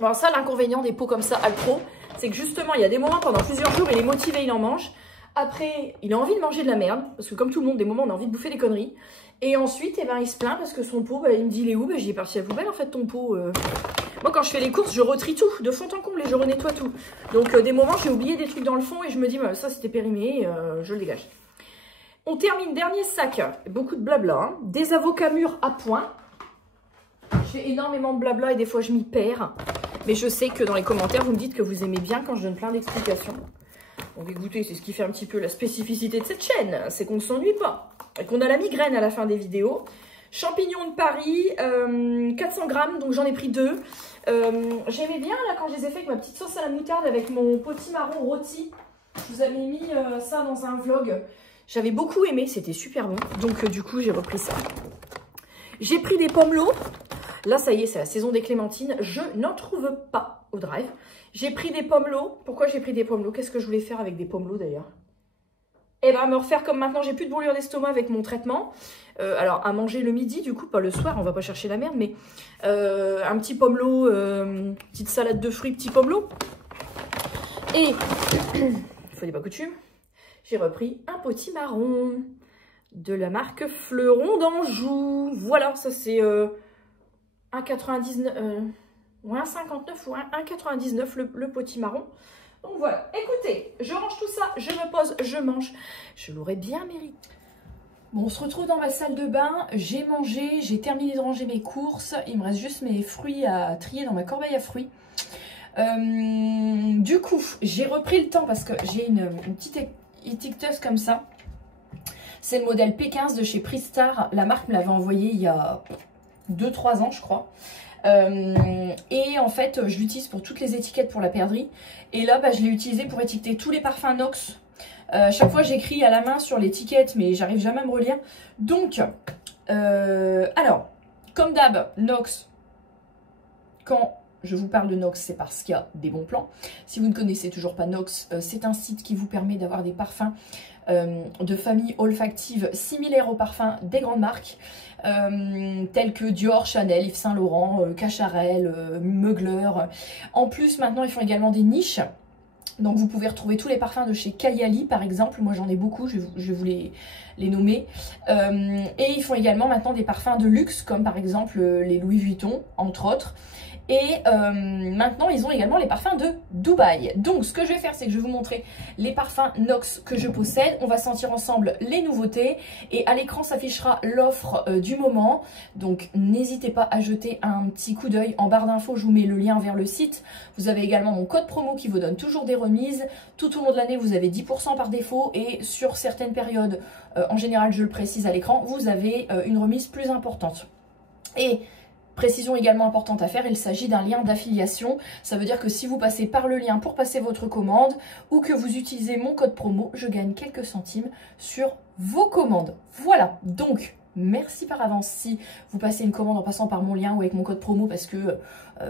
Alors ça, l'inconvénient des pots comme ça, Alpro, c'est que justement, il y a des moments, pendant plusieurs jours, il est motivé, il en mange. Après, il a envie de manger de la merde, parce que comme tout le monde, des moments, on a envie de bouffer des conneries. Et ensuite, eh ben, il se plaint parce que son pot, bah, il me dit, il est où? Bah, j'y ai parti à la poubelle, en fait, ton pot. Moi, quand je fais les courses, je retrie tout, de fond en comble, et je renettoie tout. Donc, des moments, j'ai oublié des trucs dans le fond, et je me dis, bah, ça, c'était périmé, je le dégage. On termine, dernier sac, beaucoup de blabla, hein. Des avocats mûrs à point. J'ai énormément de blabla, et des fois, je m'y perds. Mais je sais que dans les commentaires, vous me dites que vous aimez bien quand je donne plein d'explications. Donc écoutez, c'est ce qui fait un petit peu la spécificité de cette chaîne, c'est qu'on ne s'ennuie pas. Et qu'on a la migraine à la fin des vidéos. Champignons de Paris, 400 grammes, donc j'en ai pris 2. J'aimais bien, là, quand je les ai fait avec ma petite sauce à la moutarde, avec mon potimarron rôti. Je vous avais mis ça dans un vlog. J'avais beaucoup aimé, c'était super bon. Donc du coup, j'ai repris ça. J'ai pris des pommelots. Là, ça y est, c'est la saison des clémentines. Je n'en trouve pas au drive. J'ai pris des pommelots. Pourquoi j'ai pris des pommelots? Qu'est-ce que je voulais faire avec des pommelots d'ailleurs? Eh ben, me refaire comme maintenant, j'ai plus de brûlure d'estomac avec mon traitement. Alors, à manger le midi, du coup, pas le soir, on va pas chercher la merde, mais un petit pommelot, petite salade de fruits, petit pommelot. Et, il faut des pas coutumes, j'ai repris un potimarron de la marque Fleuron d'Anjou. Voilà, ça c'est 1,99 ou 1,59 ou 1,99 le potimarron. Donc voilà, écoutez, je range tout ça, je me pose, je mange. Je l'aurais bien mérité. Bon, on se retrouve dans ma salle de bain. J'ai mangé, j'ai terminé de ranger mes courses. Il me reste juste mes fruits à trier dans ma corbeille à fruits. Du coup, j'ai repris le temps parce que j'ai une petite étiqueteuse comme ça. C'est le modèle P15 de chez Pristar. La marque me l'avait envoyé il y a 2-3 ans, je crois. Et en fait, je l'utilise pour toutes les étiquettes pour la perdrix. Et là, bah, je l'ai utilisé pour étiqueter tous les parfums Nox. Chaque fois, j'écris à la main sur l'étiquette, mais j'arrive jamais à me relire. Donc, alors, comme d'hab, Nox, quand je vous parle de Nox, c'est parce qu'il y a des bons plans. Si vous ne connaissez toujours pas Nox, c'est un site qui vous permet d'avoir des parfums de famille olfactive similaires aux parfums des grandes marques, tels que Dior, Chanel, Yves Saint Laurent, Cacharel, Mugler. En plus, maintenant, ils font également des niches. Donc, vous pouvez retrouver tous les parfums de chez Kayali, par exemple. Moi, j'en ai beaucoup, je vais vous les nommer. Et ils font également maintenant des parfums de luxe, comme par exemple les Louis Vuitton, entre autres. Et maintenant, ils ont également les parfums de Dubaï. Donc, ce que je vais faire, c'est que je vais vous montrer les parfums Nox que je possède. On va sentir ensemble les nouveautés. Et à l'écran s'affichera l'offre du moment. Donc, n'hésitez pas à jeter un petit coup d'œil. En barre d'infos, je vous mets le lien vers le site. Vous avez également mon code promo qui vous donne toujours des remises. Tout au long de l'année, vous avez 10% par défaut. Et sur certaines périodes, en général, je le précise à l'écran, vous avez une remise plus importante. Et précision également importante à faire, il s'agit d'un lien d'affiliation. Ça veut dire que si vous passez par le lien pour passer votre commande ou que vous utilisez mon code promo, je gagne quelques centimes sur vos commandes. Voilà, donc merci par avance si vous passez une commande en passant par mon lien ou avec mon code promo parce que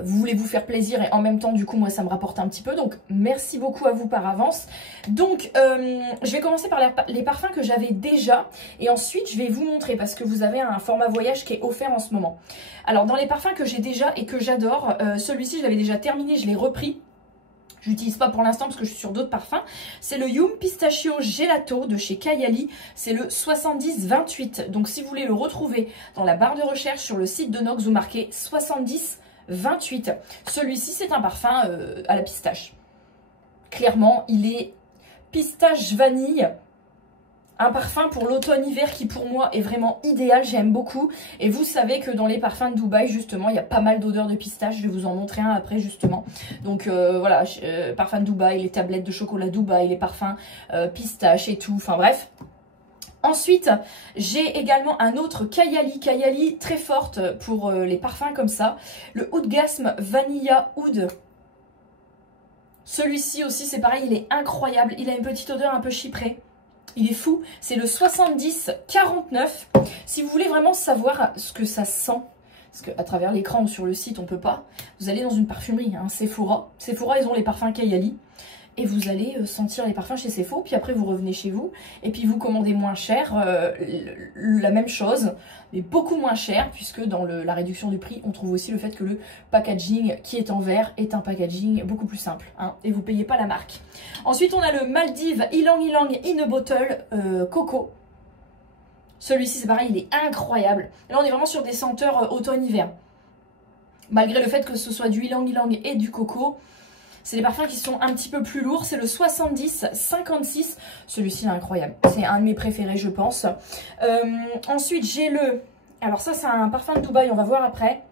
vous voulez vous faire plaisir et en même temps du coup moi ça me rapporte un petit peu, donc merci beaucoup à vous par avance. Donc je vais commencer par les parfums que j'avais déjà et ensuite je vais vous montrer parce que vous avez un format voyage qui est offert en ce moment. Alors dans les parfums que j'ai déjà et que j'adore, celui-ci je l'avais déjà terminé, je l'ai repris. Je l'utilise pas pour l'instant parce que je suis sur d'autres parfums. C'est le Yum Pistachio Gelato de chez Kayali. C'est le 7028. Donc si vous voulez le retrouver dans la barre de recherche sur le site de Nox, vous marquez 7028. Celui-ci c'est un parfum à la pistache. Clairement il est pistache vanille. Un parfum pour l'automne-hiver qui pour moi est vraiment idéal, j'aime beaucoup. Et vous savez que dans les parfums de Dubaï justement, il y a pas mal d'odeurs de pistache. Je vais vous en montrer un après justement. Donc voilà, parfums de Dubaï, les tablettes de chocolat Dubaï, les parfums pistache et tout. Enfin bref. Ensuite, j'ai également un autre Kayali très forte pour les parfums comme ça. Le Oudgasm Vanilla Oud. Celui-ci aussi c'est pareil, il est incroyable. Il a une petite odeur un peu chyprée. Il est fou, c'est le 7049. Si vous voulez vraiment savoir ce que ça sent, parce qu'à travers l'écran ou sur le site on peut pas, vous allez dans une parfumerie, hein, Sephora. Sephora ils ont les parfums Kayali. Et vous allez sentir les parfums chez Sephora, puis après vous revenez chez vous, et puis vous commandez moins cher, la même chose, mais beaucoup moins cher, puisque dans la réduction du prix, on trouve aussi le fait que le packaging qui est en verre est un packaging beaucoup plus simple, hein, et vous ne payez pas la marque. Ensuite, on a le Maldives Ylang Ylang In a Bottle Coco. Celui-ci, c'est pareil, il est incroyable. Et là, on est vraiment sur des senteurs automne-hiver. Malgré le fait que ce soit du Ylang Ylang et du coco, c'est des parfums qui sont un petit peu plus lourds. C'est le 70-56. Celui-ci est incroyable. C'est un de mes préférés, je pense. Ensuite, j'ai le... Alors ça, c'est un parfum de Dubaï. On va voir après.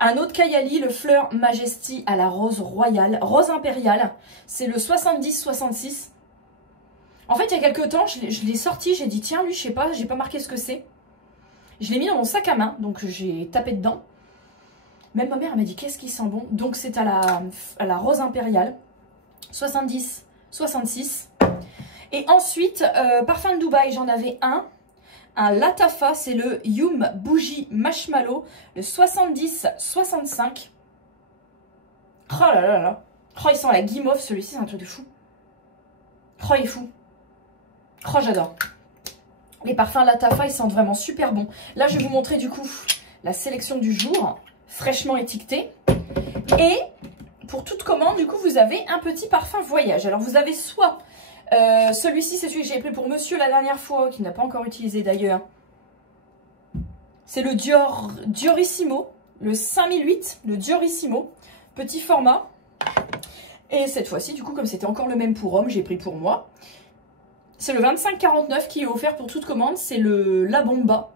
Un autre Kayali, le Fleur Majesty à la rose royale. Rose impériale. C'est le 70-66. En fait, il y a quelques temps, je l'ai sorti. J'ai dit, tiens, lui, je sais pas, j'ai pas marqué ce que c'est. Je l'ai mis dans mon sac à main. Donc, j'ai tapé dedans. Même ma mère m'a dit qu'est-ce qui sent bon. Donc c'est à la rose impériale. 70-66. Et ensuite, parfum de Dubaï, j'en avais un Latafa, c'est le Yum Bougie Marshmallow, le 70-65. Oh là là là. Oh, il sent la guimauve, celui-ci, c'est un truc de fou. Oh, il est fou. Oh, j'adore. Les parfums Latafa, ils sentent vraiment super bon. Là, je vais vous montrer du coup la sélection du jour, fraîchement étiquetée. Et pour toute commande, du coup, vous avez un petit parfum voyage. Alors, vous avez soit celui-ci, c'est celui que j'ai pris pour monsieur la dernière fois, qui n'a pas encore utilisé d'ailleurs. C'est le Diorissimo, le 5008, le Diorissimo, petit format. Et cette fois-ci, du coup, comme c'était encore le même pour homme, j'ai pris pour moi. C'est le 2549 qui est offert pour toute commande, c'est le La Bomba.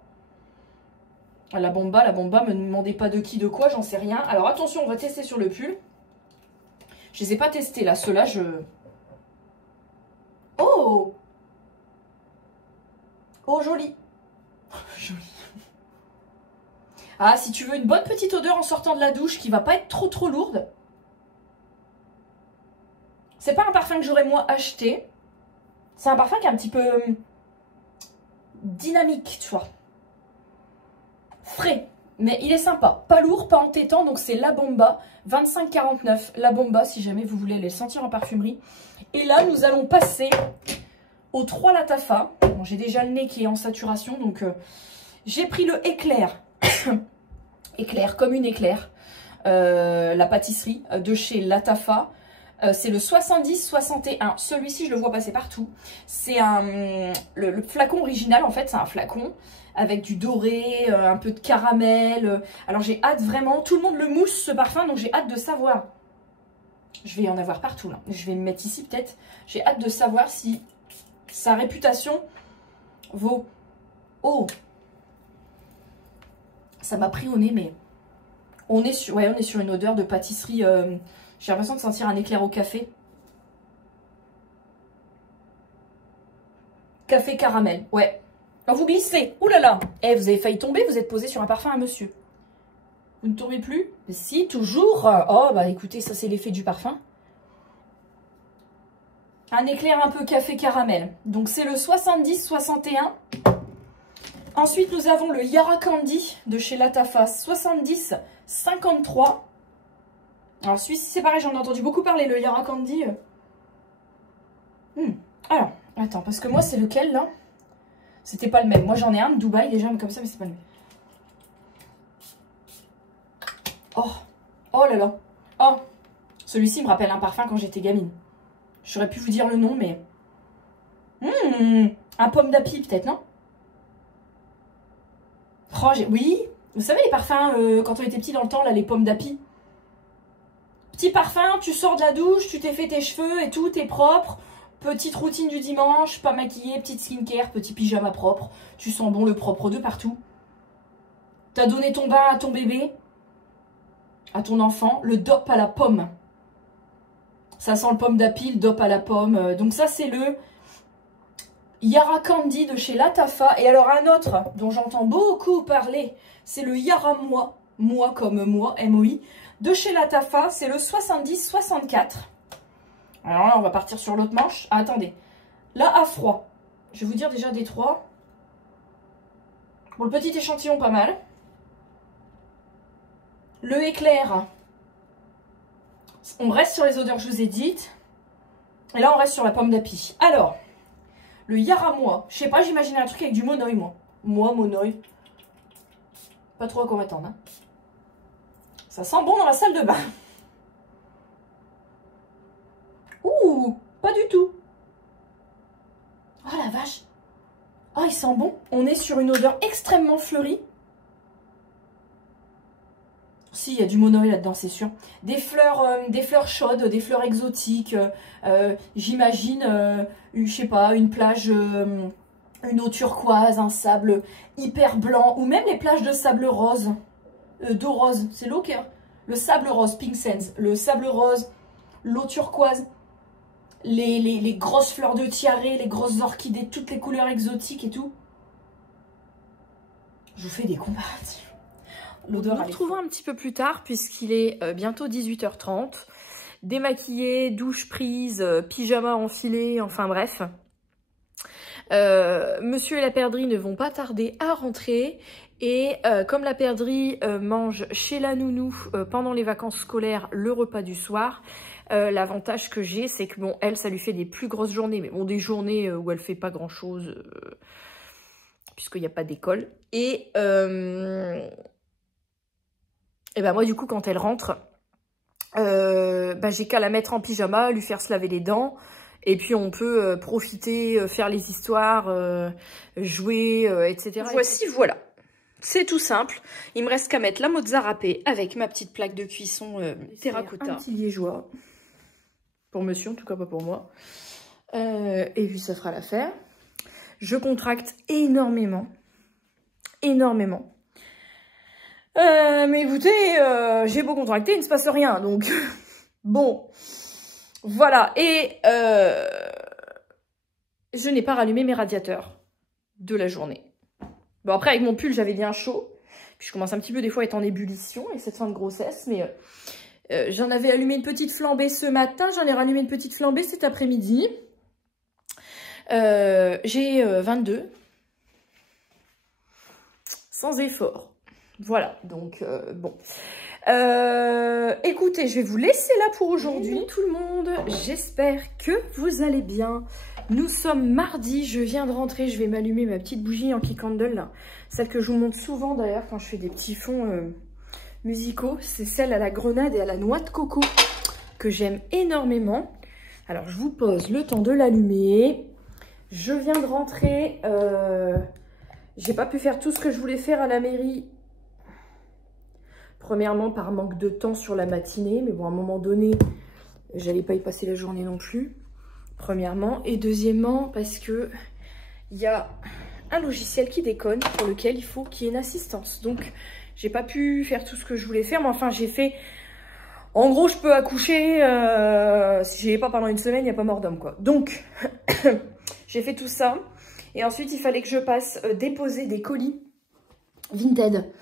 La Bomba, me demandez pas de qui, de quoi, j'en sais rien. Alors attention, on va tester sur le pull. Je les ai pas testés là, ceux-là, Oh! Oh, joli! Joli. Ah, si tu veux une bonne petite odeur en sortant de la douche qui va pas être trop lourde. C'est pas un parfum que j'aurais moi acheté. C'est un parfum qui est un petit peu dynamique, tu vois. Frais, mais il est sympa. Pas lourd, pas entêtant, donc c'est La Bomba, 25,49. La Bomba, si jamais vous voulez les sentir en parfumerie. Et là, nous allons passer aux 3 Latafa. Bon, j'ai déjà le nez qui est en saturation, donc j'ai pris le Éclair. Éclair, comme une éclair. La pâtisserie de chez Latafa. C'est le 70-61. Celui-ci, je le vois passer partout. C'est le flacon original, en fait, c'est un flacon avec du doré, un peu de caramel. Alors, j'ai hâte vraiment. Tout le monde le mousse, ce parfum, donc j'ai hâte de savoir. Je vais en avoir partout, là. Je vais me mettre ici, peut-être. J'ai hâte de savoir si sa réputation vaut... Oh! Ça m'a pris au nez, mais... On est sur une odeur de pâtisserie... J'ai l'impression de sentir un éclair au café. Café caramel, ouais. Alors vous glissez, oulala. Eh, vous avez failli tomber, vous êtes posé sur un parfum à monsieur. Vous ne tombez plus? Si, toujours. Oh, bah écoutez, ça c'est l'effet du parfum. Un éclair un peu café caramel. Donc c'est le 70-61. Ensuite, nous avons le Yara Candy de chez Latafa 70-53. Alors, celui-ci, c'est pareil, j'en ai entendu beaucoup parler, le Yara Candy. Alors, attends, parce que moi, c'est lequel, là? C'était pas le même. Moi, j'en ai un de Dubaï, déjà, mais comme ça, mais c'est pas le même. Oh, oh là là. Oh, celui-ci me rappelle un parfum quand j'étais gamine. J'aurais pu vous dire le nom, mais... un pomme d'api, peut-être, non? Oh, oui, vous savez, les parfums, quand on était petit dans le temps, là, les pommes d'api. Petit parfum, tu sors de la douche, tu t'es fait tes cheveux et tout, t'es propre. Petite routine du dimanche, pas maquillée, petite skincare, petit pyjama propre. Tu sens bon le propre de partout. T'as donné ton bain à ton bébé, à ton enfant, le dop à la pomme. Ça sent le pomme d'api, le dop à la pomme. Donc ça, c'est le Yara Candy de chez Latafa. Et alors un autre dont j'entends beaucoup parler, c'est le Yara Moi, moi comme moi, M-O-I, de chez Latafa. C'est le 70-64. Alors là, on va partir sur l'autre manche. Ah, attendez. Là, à froid. Je vais vous dire déjà des trois. Bon, le petit échantillon, pas mal. Le éclair. On reste sur les odeurs que je vous ai dites. Et là, on reste sur la pomme d'api. Alors, le Yara Moi. Je sais pas, j'imaginais un truc avec du monoï, moi. Moi, monoï. Pas trop à quoi m'attendre. Hein. Ça sent bon dans la salle de bain. Ouh, pas du tout. Oh la vache. Oh, il sent bon. On est sur une odeur extrêmement fleurie. Si, il y a du monoï là-dedans, c'est sûr. Des fleurs chaudes, des fleurs exotiques. J'imagine, je sais pas, une plage, une eau turquoise, un sable hyper blanc. Ou même les plages de sable rose. D'eau rose. C'est l'eau qui est... Le sable rose, Pink Sands. Le sable rose, l'eau turquoise. Les grosses fleurs de tiaré, les grosses orchidées, toutes les couleurs exotiques et tout. Je vous fais des comparatifs. L'odeur. Nous retrouvons un petit peu plus tard puisqu'il est bientôt 18h30. Démaquillé, douche prise, pyjama enfilé, enfin bref. Monsieur et la perdrix ne vont pas tarder à rentrer. Et comme la perdrix mange chez la nounou pendant les vacances scolaires le repas du soir, l'avantage que j'ai, c'est que bon, elle, ça lui fait des plus grosses journées, mais bon, des journées où elle fait pas grand chose, puisqu'il n'y a pas d'école. Et ben moi, du coup, quand elle rentre, j'ai qu'à la mettre en pyjama, lui faire se laver les dents, et puis on peut profiter, faire les histoires, jouer, etc. Voici, voilà. C'est tout simple. Il me reste qu'à mettre la mozza râpée avec ma petite plaque de cuisson terracotta. Un petit liégeois. Pour monsieur, en tout cas pas pour moi. Et puis ça fera l'affaire. Je contracte énormément. Énormément. Mais écoutez, j'ai beau contracter, il ne se passe rien. Donc, bon. Voilà. Et je n'ai pas rallumé mes radiateurs de la journée. Bon, après, avec mon pull, j'avais bien chaud. Puis je commence un petit peu, des fois, à être en ébullition avec cette fin de grossesse. Mais j'en avais allumé une petite flambée ce matin. J'en ai rallumé une petite flambée cet après-midi. J'ai 22. Sans effort. Voilà, donc bon. Écoutez, je vais vous laisser là pour aujourd'hui. Tout le monde, j'espère que vous allez bien. Nous sommes mardi, je viens de rentrer, je vais m'allumer ma petite bougie Yankee Candle, là. Celle que je vous montre souvent d'ailleurs quand je fais des petits fonds musicaux. C'est celle à la grenade et à la noix de coco que j'aime énormément. Alors je vous pose le temps de l'allumer. Je viens de rentrer, j'ai pas pu faire tout ce que je voulais faire à la mairie. Premièrement par manque de temps sur la matinée, mais bon à un moment donné, j'allais pas y passer la journée non plus. Premièrement, et deuxièmement parce que il y a un logiciel qui déconne pour lequel il faut qu'il y ait une assistance. Donc j'ai pas pu faire tout ce que je voulais faire, mais enfin j'ai fait. En gros, je peux accoucher si j'y ai pas pendant une semaine, il n'y a pas mort d'homme quoi. Donc j'ai fait tout ça et ensuite il fallait que je passe déposer des colis Vinted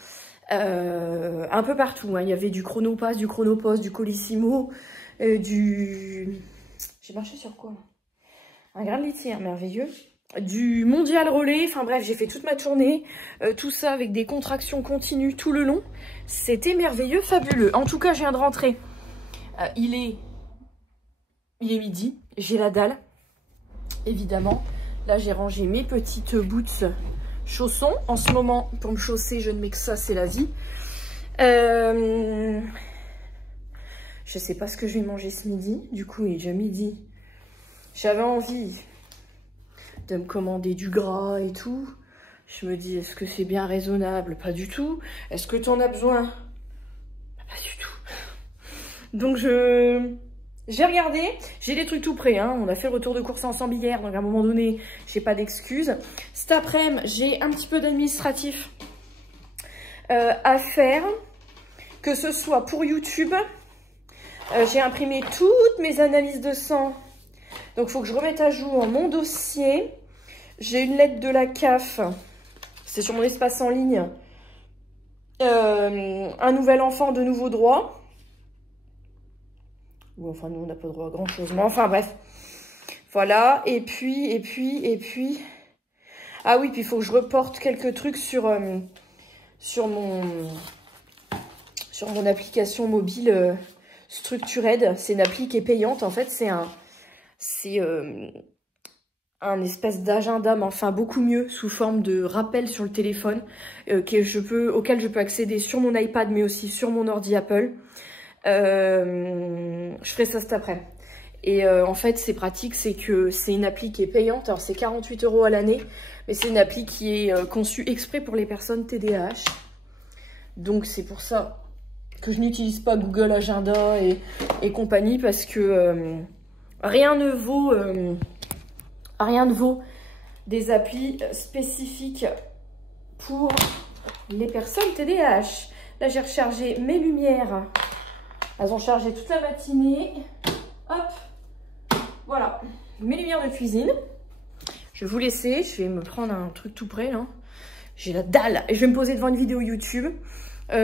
un peu partout. Hein. Il y avait du Chronopass, du Chronopost, du Colissimo, du. J'ai marché sur quoi là? Un grain de litière merveilleux. du mondial relais. Enfin bref, j'ai fait toute ma tournée, tout ça avec des contractions continues tout le long. C'était merveilleux, fabuleux. En tout cas, je viens de rentrer. Il est midi, j'ai la dalle, évidemment. Là, j'ai rangé mes petites boots chaussons. En ce moment, pour me chausser, je ne mets que ça, c'est la vie. Je sais pas ce que je vais manger ce midi. Du coup, il est déjà midi. J'avais envie de me commander du gras et tout. Je me dis, est-ce que c'est bien raisonnable? Pas du tout. Est-ce que tu en as besoin? Pas du tout. Donc j'ai regardé, j'ai des trucs tout prêts, hein. On a fait le retour de course ensemble hier, donc à un moment donné, j'ai pas d'excuses. Cet après-midi, j'ai un petit peu d'administratif à faire, que ce soit pour YouTube. J'ai imprimé toutes mes analyses de sang, donc il faut que je remette à jour mon dossier. J'ai une lettre de la CAF, c'est sur mon espace en ligne. Un nouvel enfant, de nouveaux droits. Ou enfin, nous, on n'a pas droit à grand chose. Mais enfin, bref. Voilà. Et puis. Ah oui, puis il faut que je reporte quelques trucs sur mon application mobile Structured. C'est une appli qui est payante. En fait, c'est un espèce d'agenda, mais enfin beaucoup mieux, sous forme de rappel sur le téléphone, auquel je peux accéder sur mon iPad, mais aussi sur mon ordi Apple. Je ferai ça cet après. Et en fait, c'est pratique, c'est que c'est une appli qui est payante. Alors, c'est 48 € à l'année, mais c'est une appli qui est conçue exprès pour les personnes TDAH. Donc, c'est pour ça que je n'utilise pas Google Agenda et compagnie, parce que rien ne vaut des applis spécifiques pour les personnes TDAH. Là, j'ai rechargé mes lumières. Elles ont chargé toute la matinée. Hop, voilà, mes lumières de cuisine. Je vais vous laisser, je vais me prendre un truc tout près là. J'ai la dalle et je vais me poser devant une vidéo YouTube.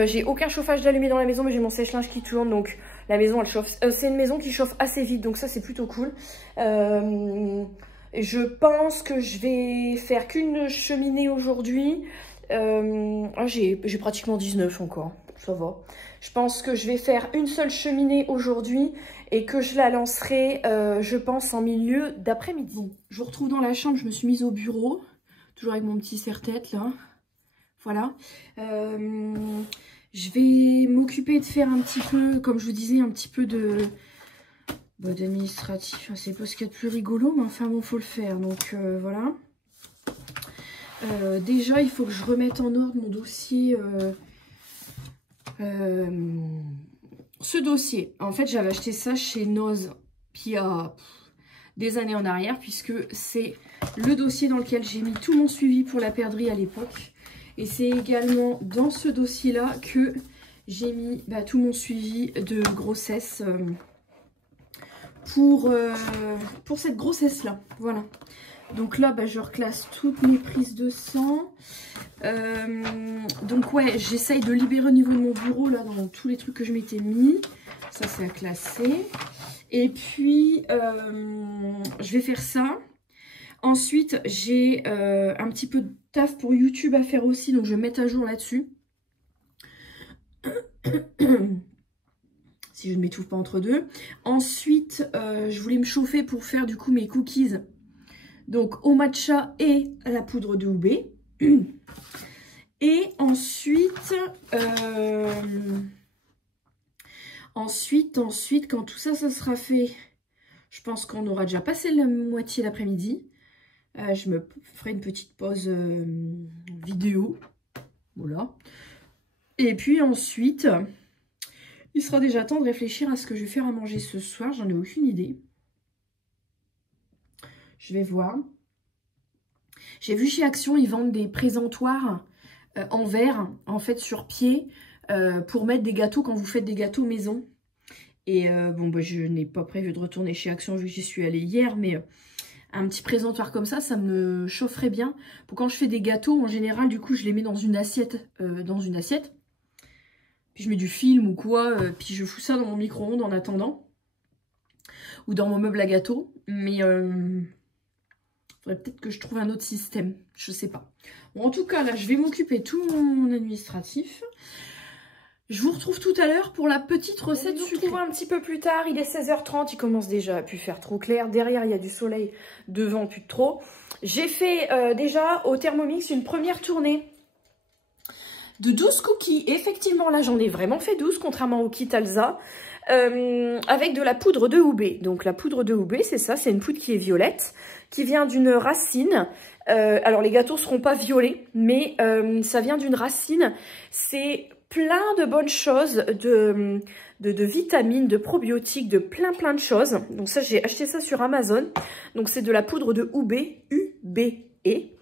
J'ai aucun chauffage d'allumé dans la maison, mais j'ai mon sèche-linge qui tourne, donc la maison elle chauffe. C'est une maison qui chauffe assez vite, donc ça c'est plutôt cool. Je pense que je vais faire qu'une cheminée aujourd'hui. J'ai pratiquement 19 encore, ça va. Je pense que je vais faire une seule cheminée aujourd'hui et que je la lancerai, je pense, en milieu d'après-midi. Je vous retrouve dans la chambre, je me suis mise au bureau, toujours avec mon petit serre-tête là. Voilà. Je vais m'occuper de faire un petit peu, comme je vous disais, un petit peu d'administratif. C'est pas ce qu'il y a de plus rigolo, mais enfin bon, faut le faire. Donc voilà. Déjà, il faut que je remette en ordre mon dossier. Ce dossier, en fait, j'avais acheté ça chez Noz, puis il y a des années en arrière, puisque c'est le dossier dans lequel j'ai mis tout mon suivi pour la perdrix à l'époque. Et c'est également dans ce dossier-là que j'ai mis tout mon suivi de grossesse pour cette grossesse-là. Voilà. Donc là, je reclasse toutes mes prises de sang. Donc ouais, j'essaye de libérer au niveau de mon bureau, là, dans tous les trucs que je m'étais mis. Ça, c'est à classer. Et puis, je vais faire ça. Ensuite, j'ai un petit peu de taf pour YouTube à faire aussi, donc je vais mettre à jour là-dessus. Si je ne m'étouffe pas entre deux. Ensuite, je voulais me chauffer pour faire du coup mes cookies. Donc au matcha et à la poudre de houbé. Et ensuite, ensuite, quand tout ça, ça sera fait, je pense qu'on aura déjà passé la moitié l'après-midi. Je me ferai une petite pause vidéo. Voilà. Et puis ensuite, il sera déjà temps de réfléchir à ce que je vais faire à manger ce soir. J'en ai aucune idée. Je vais voir. J'ai vu chez Action, ils vendent des présentoirs en verre, en fait sur pied, pour mettre des gâteaux quand vous faites des gâteaux maison. Et bon, je n'ai pas prévu de retourner chez Action vu que j'y suis allée hier, mais un petit présentoir comme ça me chaufferait bien. Pour quand je fais des gâteaux, en général, du coup, je les mets dans une assiette. Puis je mets du film ou quoi, puis je fous ça dans mon micro-ondes en attendant. Ou dans mon meuble à gâteaux. Mais Faudrait peut-être que je trouve un autre système. Je sais pas. Bon, en tout cas, là, je vais m'occuper de tout mon administratif. Je vous retrouve tout à l'heure pour la petite recette sucrée. On se retrouve un petit peu plus tard. Il est 16h30. Il commence déjà à plus faire trop clair. Derrière, il y a du soleil. Devant, plus de trop. J'ai fait déjà au Thermomix une première tournée de 12 cookies. Et effectivement, là, j'en ai vraiment fait 12, contrairement au kit Alza. Avec de la poudre de houbé. Donc la poudre de houbé, c'est ça, c'est une poudre qui est violette, qui vient d'une racine. Alors les gâteaux seront pas violets, mais ça vient d'une racine. C'est plein de bonnes choses, de vitamines, de probiotiques, de plein de choses. Donc ça, j'ai acheté ça sur Amazon. Donc c'est de la poudre de houbé, U-B-E.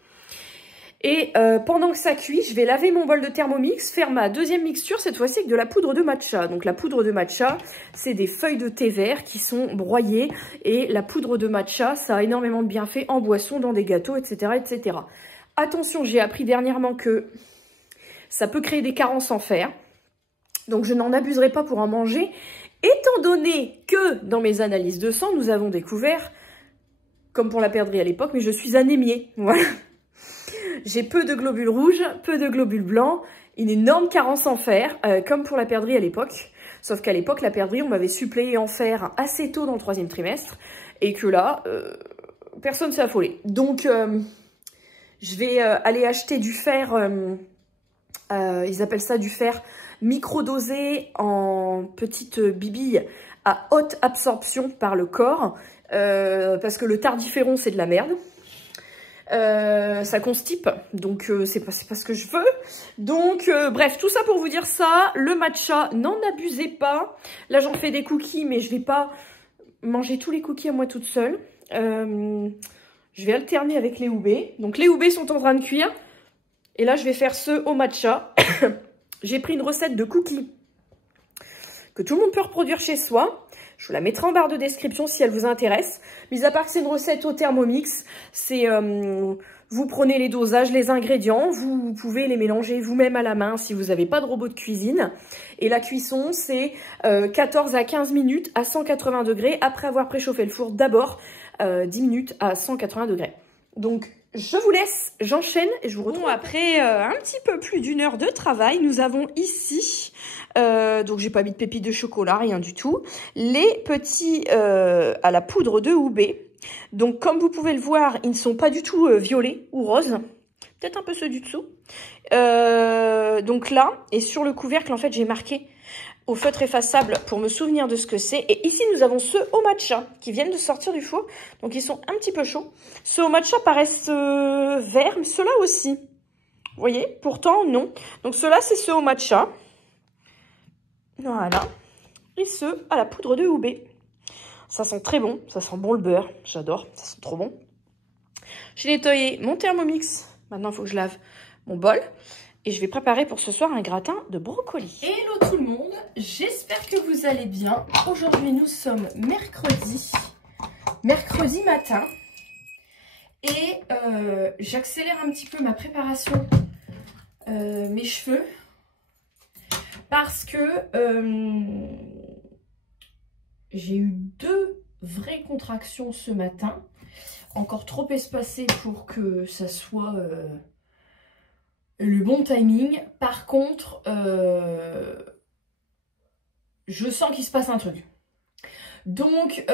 Et pendant que ça cuit, je vais laver mon bol de Thermomix, faire ma deuxième mixture, cette fois-ci avec de la poudre de matcha. Donc la poudre de matcha, c'est des feuilles de thé vert qui sont broyées. Et la poudre de matcha, ça a énormément de bienfaits en boisson, dans des gâteaux, etc. etc. Attention, j'ai appris dernièrement que ça peut créer des carences en fer. Donc je n'en abuserai pas pour en manger. Étant donné que dans mes analyses de sang, nous avons découvert, comme pour la perdrix à l'époque, mais je suis anémiée. Voilà. J'ai peu de globules rouges, peu de globules blancs, une énorme carence en fer, comme pour la perdrix à l'époque. Sauf qu'à l'époque, la perdrix, on m'avait suppléé en fer assez tôt dans le 3e trimestre. Et que là, personne s'est affolé. Donc, je vais aller acheter du fer, ils appellent ça du fer microdosé en petites billes à haute absorption par le corps. Parce que le tardiféron, c'est de la merde. Ça constipe, donc c'est pas ce que je veux. Donc bref, tout ça pour vous dire ça. Le matcha, n'en abusez pas. Là j'en fais des cookies, mais je vais pas manger tous les cookies à moi toute seule. Je vais alterner avec les houbés. Donc les houbés sont en train de cuire. Et là je vais faire ceux au matcha. J'ai pris une recette de cookies que tout le monde peut reproduire chez soi. Je vous la mettrai en barre de description si elle vous intéresse. Mis à part que c'est une recette au Thermomix, c'est vous prenez les dosages, les ingrédients, vous pouvez les mélanger vous-même à la main si vous n'avez pas de robot de cuisine. Et la cuisson, c'est 14 à 15 minutes à 180 degrés après avoir préchauffé le four d'abord 10 minutes à 180 degrés. Donc, je vous laisse, j'enchaîne et je vous retrouve. Bon, après un petit peu plus d'une heure de travail, nous avons ici, donc j'ai pas mis de pépites de chocolat, rien du tout, les petits à la poudre de houbé. Donc comme vous pouvez le voir, ils ne sont pas du tout violets ou roses, peut-être un peu ceux du dessous. Donc là, et sur le couvercle, en fait, j'ai marqué au feutre effaçable pour me souvenir de ce que c'est. Et ici, nous avons ceux au matcha qui viennent de sortir du four. Donc, ils sont un petit peu chauds. Ceux au matcha paraissent verts, mais ceux-là aussi. Vous voyez? Pourtant, non. Donc, ceux-là, c'est ceux au matcha. Voilà. Et ceux à la poudre de houbé. Ça sent très bon. Ça sent bon le beurre. J'adore. Ça sent trop bon. J'ai nettoyé mon Thermomix. Maintenant, il faut que je lave mon bol. Et je vais préparer pour ce soir un gratin de brocoli. Hello tout le monde, j'espère que vous allez bien. Aujourd'hui nous sommes mercredi matin. Et j'accélère un petit peu ma préparation, mes cheveux. Parce que j'ai eu 2 vraies contractions ce matin. Encore trop espacées pour que ça soit... le bon timing. Par contre, je sens qu'il se passe un truc. Donc,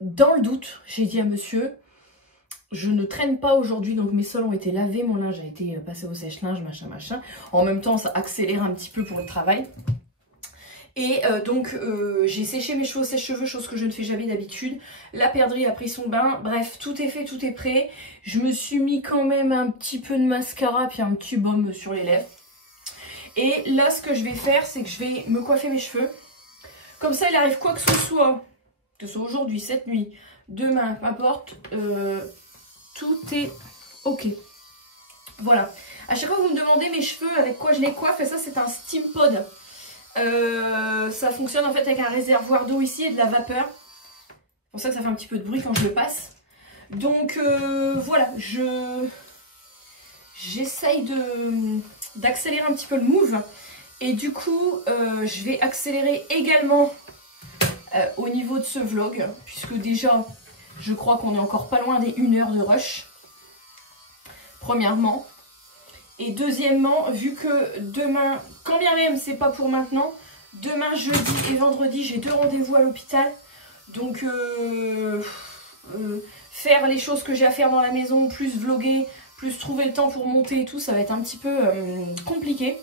dans le doute, j'ai dit à monsieur, je ne traîne pas aujourd'hui. Donc, mes sols ont été lavés, mon linge a été passé au sèche-linge, machin. En même temps, ça accélère un petit peu pour le travail. Et donc, j'ai séché mes cheveux au sèche-cheveux, chose que je ne fais jamais d'habitude. La perdrix a pris son bain. Bref, tout est fait, tout est prêt. Je me suis mis quand même un petit peu de mascara, puis un petit baume sur les lèvres. Et là, ce que je vais faire, c'est que je vais me coiffer mes cheveux. Comme ça, il arrive quoi que ce soit aujourd'hui, cette nuit, demain, peu importe, tout est ok. Voilà. À chaque fois que vous me demandez mes cheveux, avec quoi je les coiffe, et ça, c'est un steam pod. Ça fonctionne en fait avec un réservoir d'eau ici et de la vapeur. C'est pour ça que ça fait un petit peu de bruit quand je le passe. Donc voilà, j'essaye d'accélérer un petit peu le move. Et du coup, je vais accélérer également au niveau de ce vlog. Puisque déjà, Je crois qu'on est encore pas loin des 1 heure de rush. Premièrement. Et deuxièmement, vu que demain, quand bien même c'est pas pour maintenant, demain, jeudi et vendredi, j'ai 2 rendez-vous à l'hôpital. Donc, faire les choses que j'ai à faire dans la maison, plus vlogger, plus trouver le temps pour monter et tout, ça va être un petit peu compliqué.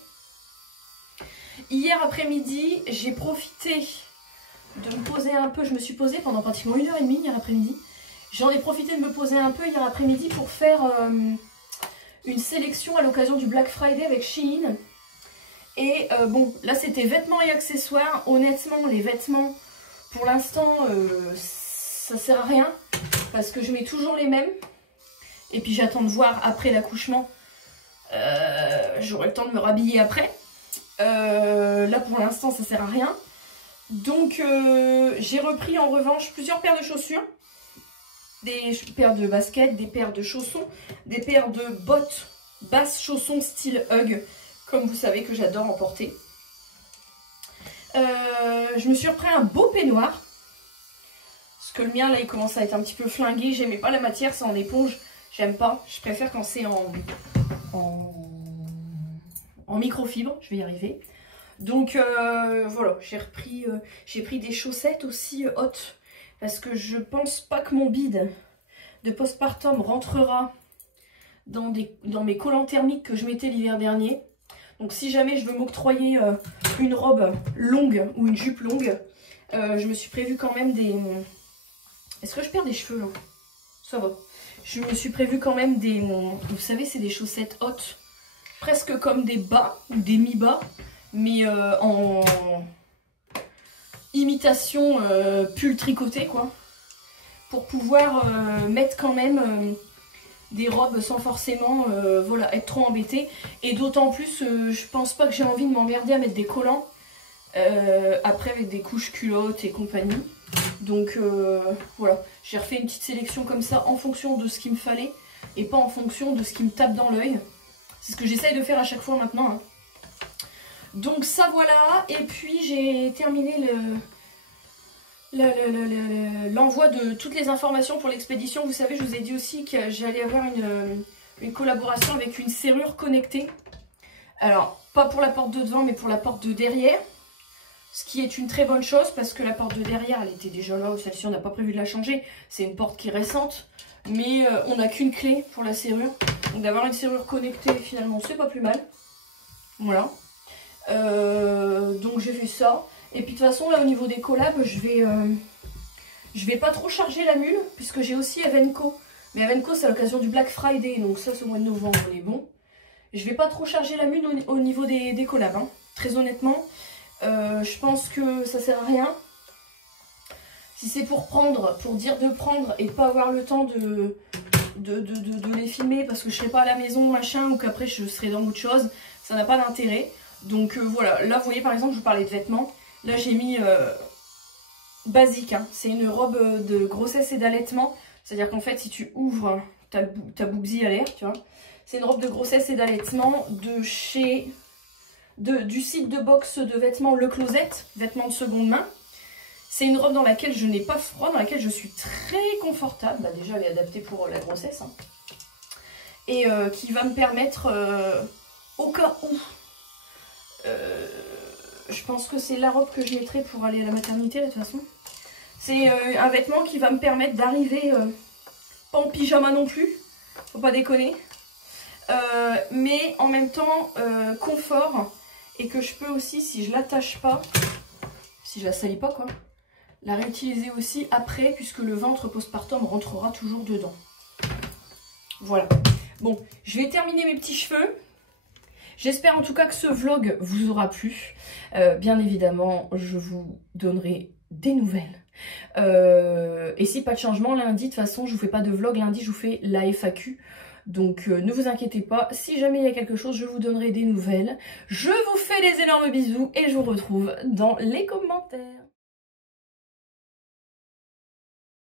Hier après-midi, j'ai profité de me poser un peu. Je me suis posée pendant pratiquement 1h30 hier après-midi. J'en ai profité de me poser un peu hier après-midi pour faire une sélection à l'occasion du Black Friday avec Shein. Et bon, là c'était vêtements et accessoires. Honnêtement, les vêtements, pour l'instant, ça sert à rien. Parce que je mets toujours les mêmes. Et puis j'attends de voir après l'accouchement. J'aurai le temps de me rhabiller après. Là pour l'instant, ça sert à rien. Donc j'ai repris en revanche plusieurs paires de chaussures. Des paires de baskets, des paires de chaussons, des paires de bottes basses chaussons style Hug. Comme vous savez que j'adore en porter. Je me suis repris un beau peignoir. Parce que le mien là il commence à être un petit peu flingué. J'aimais pas la matière, c'est en éponge. J'aime pas. Je préfère quand c'est en microfibre. Je vais y arriver. Donc voilà, j'ai pris des chaussettes aussi hautes. Parce que je pense pas que mon bide de postpartum rentrera dans mes collants thermiques que je mettais l'hiver dernier. Donc si jamais je veux m'octroyer une robe longue ou une jupe longue, je me suis prévu quand même des... Est-ce que je perds des cheveux là? Ça va. Je me suis prévu quand même des... Vous savez, c'est des chaussettes hautes. Presque comme des bas ou des mi-bas. Mais en imitation pull tricoté quoi. Pour pouvoir mettre quand même... des robes sans forcément voilà, être trop embêtée. Et d'autant plus, je pense pas que j'ai envie de m'emmerder à mettre des collants après avec des couches culottes et compagnie. Donc voilà, j'ai refait une petite sélection comme ça en fonction de ce qu'il me fallait et pas en fonction de ce qui me tape dans l'œil. C'est ce que j'essaye de faire à chaque fois maintenant. Hein. Donc ça voilà, et puis j'ai terminé l'envoi de toutes les informations pour l'expédition. Vous savez, je vous ai dit aussi que j'allais avoir une collaboration avec une serrure connectée. Alors, pas pour la porte de devant, mais pour la porte de derrière. Ce qui est une très bonne chose, parce que la porte de derrière, elle était déjà là. Celle-ci, on n'a pas prévu de la changer. C'est une porte qui est récente. Mais on n'a qu'une clé pour la serrure. Donc d'avoir une serrure connectée, finalement, c'est pas plus mal. Voilà. Donc j'ai fait ça. Et puis de toute façon là au niveau des collabs je vais pas trop charger la mule puisque j'ai aussi Evenco. Mais Evenco c'est à l'occasion du Black Friday donc ça c'est au mois de novembre on est bon. Je vais pas trop charger la mule au niveau des collabs hein. Très honnêtement je pense que ça sert à rien. Si c'est pour dire de prendre et pas avoir le temps de les filmer parce que je serai pas à la maison machin ou qu'après je serai dans autre chose, ça n'a pas d'intérêt. Donc voilà, là vous voyez par exemple je vous parlais de vêtements. Là j'ai mis basique, hein. C'est une robe de grossesse et d'allaitement. C'est-à-dire qu'en fait si tu ouvres ta boubsie à l'air, tu vois. C'est une robe de grossesse et d'allaitement du site de box de vêtements Le Closet, vêtements de seconde main. C'est une robe dans laquelle je n'ai pas froid, dans laquelle je suis très confortable. Bah déjà elle est adaptée pour la grossesse. Hein. Et qui va me permettre, au cas où... je pense que c'est la robe que je mettrai pour aller à la maternité de toute façon. C'est un vêtement qui va me permettre d'arriver pas en pyjama non plus, faut pas déconner, mais en même temps confort et que je peux aussi si je l'attache pas, si je la salis pas quoi, la réutiliser aussi après puisque le ventre postpartum rentrera toujours dedans. Voilà. Bon, je vais terminer mes petits cheveux. J'espère en tout cas que ce vlog vous aura plu. Bien évidemment, je vous donnerai des nouvelles. Et si pas de changement, lundi, de toute façon, je vous fais pas de vlog. Lundi, je vous fais la FAQ. Donc, ne vous inquiétez pas. Si jamais il y a quelque chose, je vous donnerai des nouvelles. Je vous fais des énormes bisous et je vous retrouve dans les commentaires.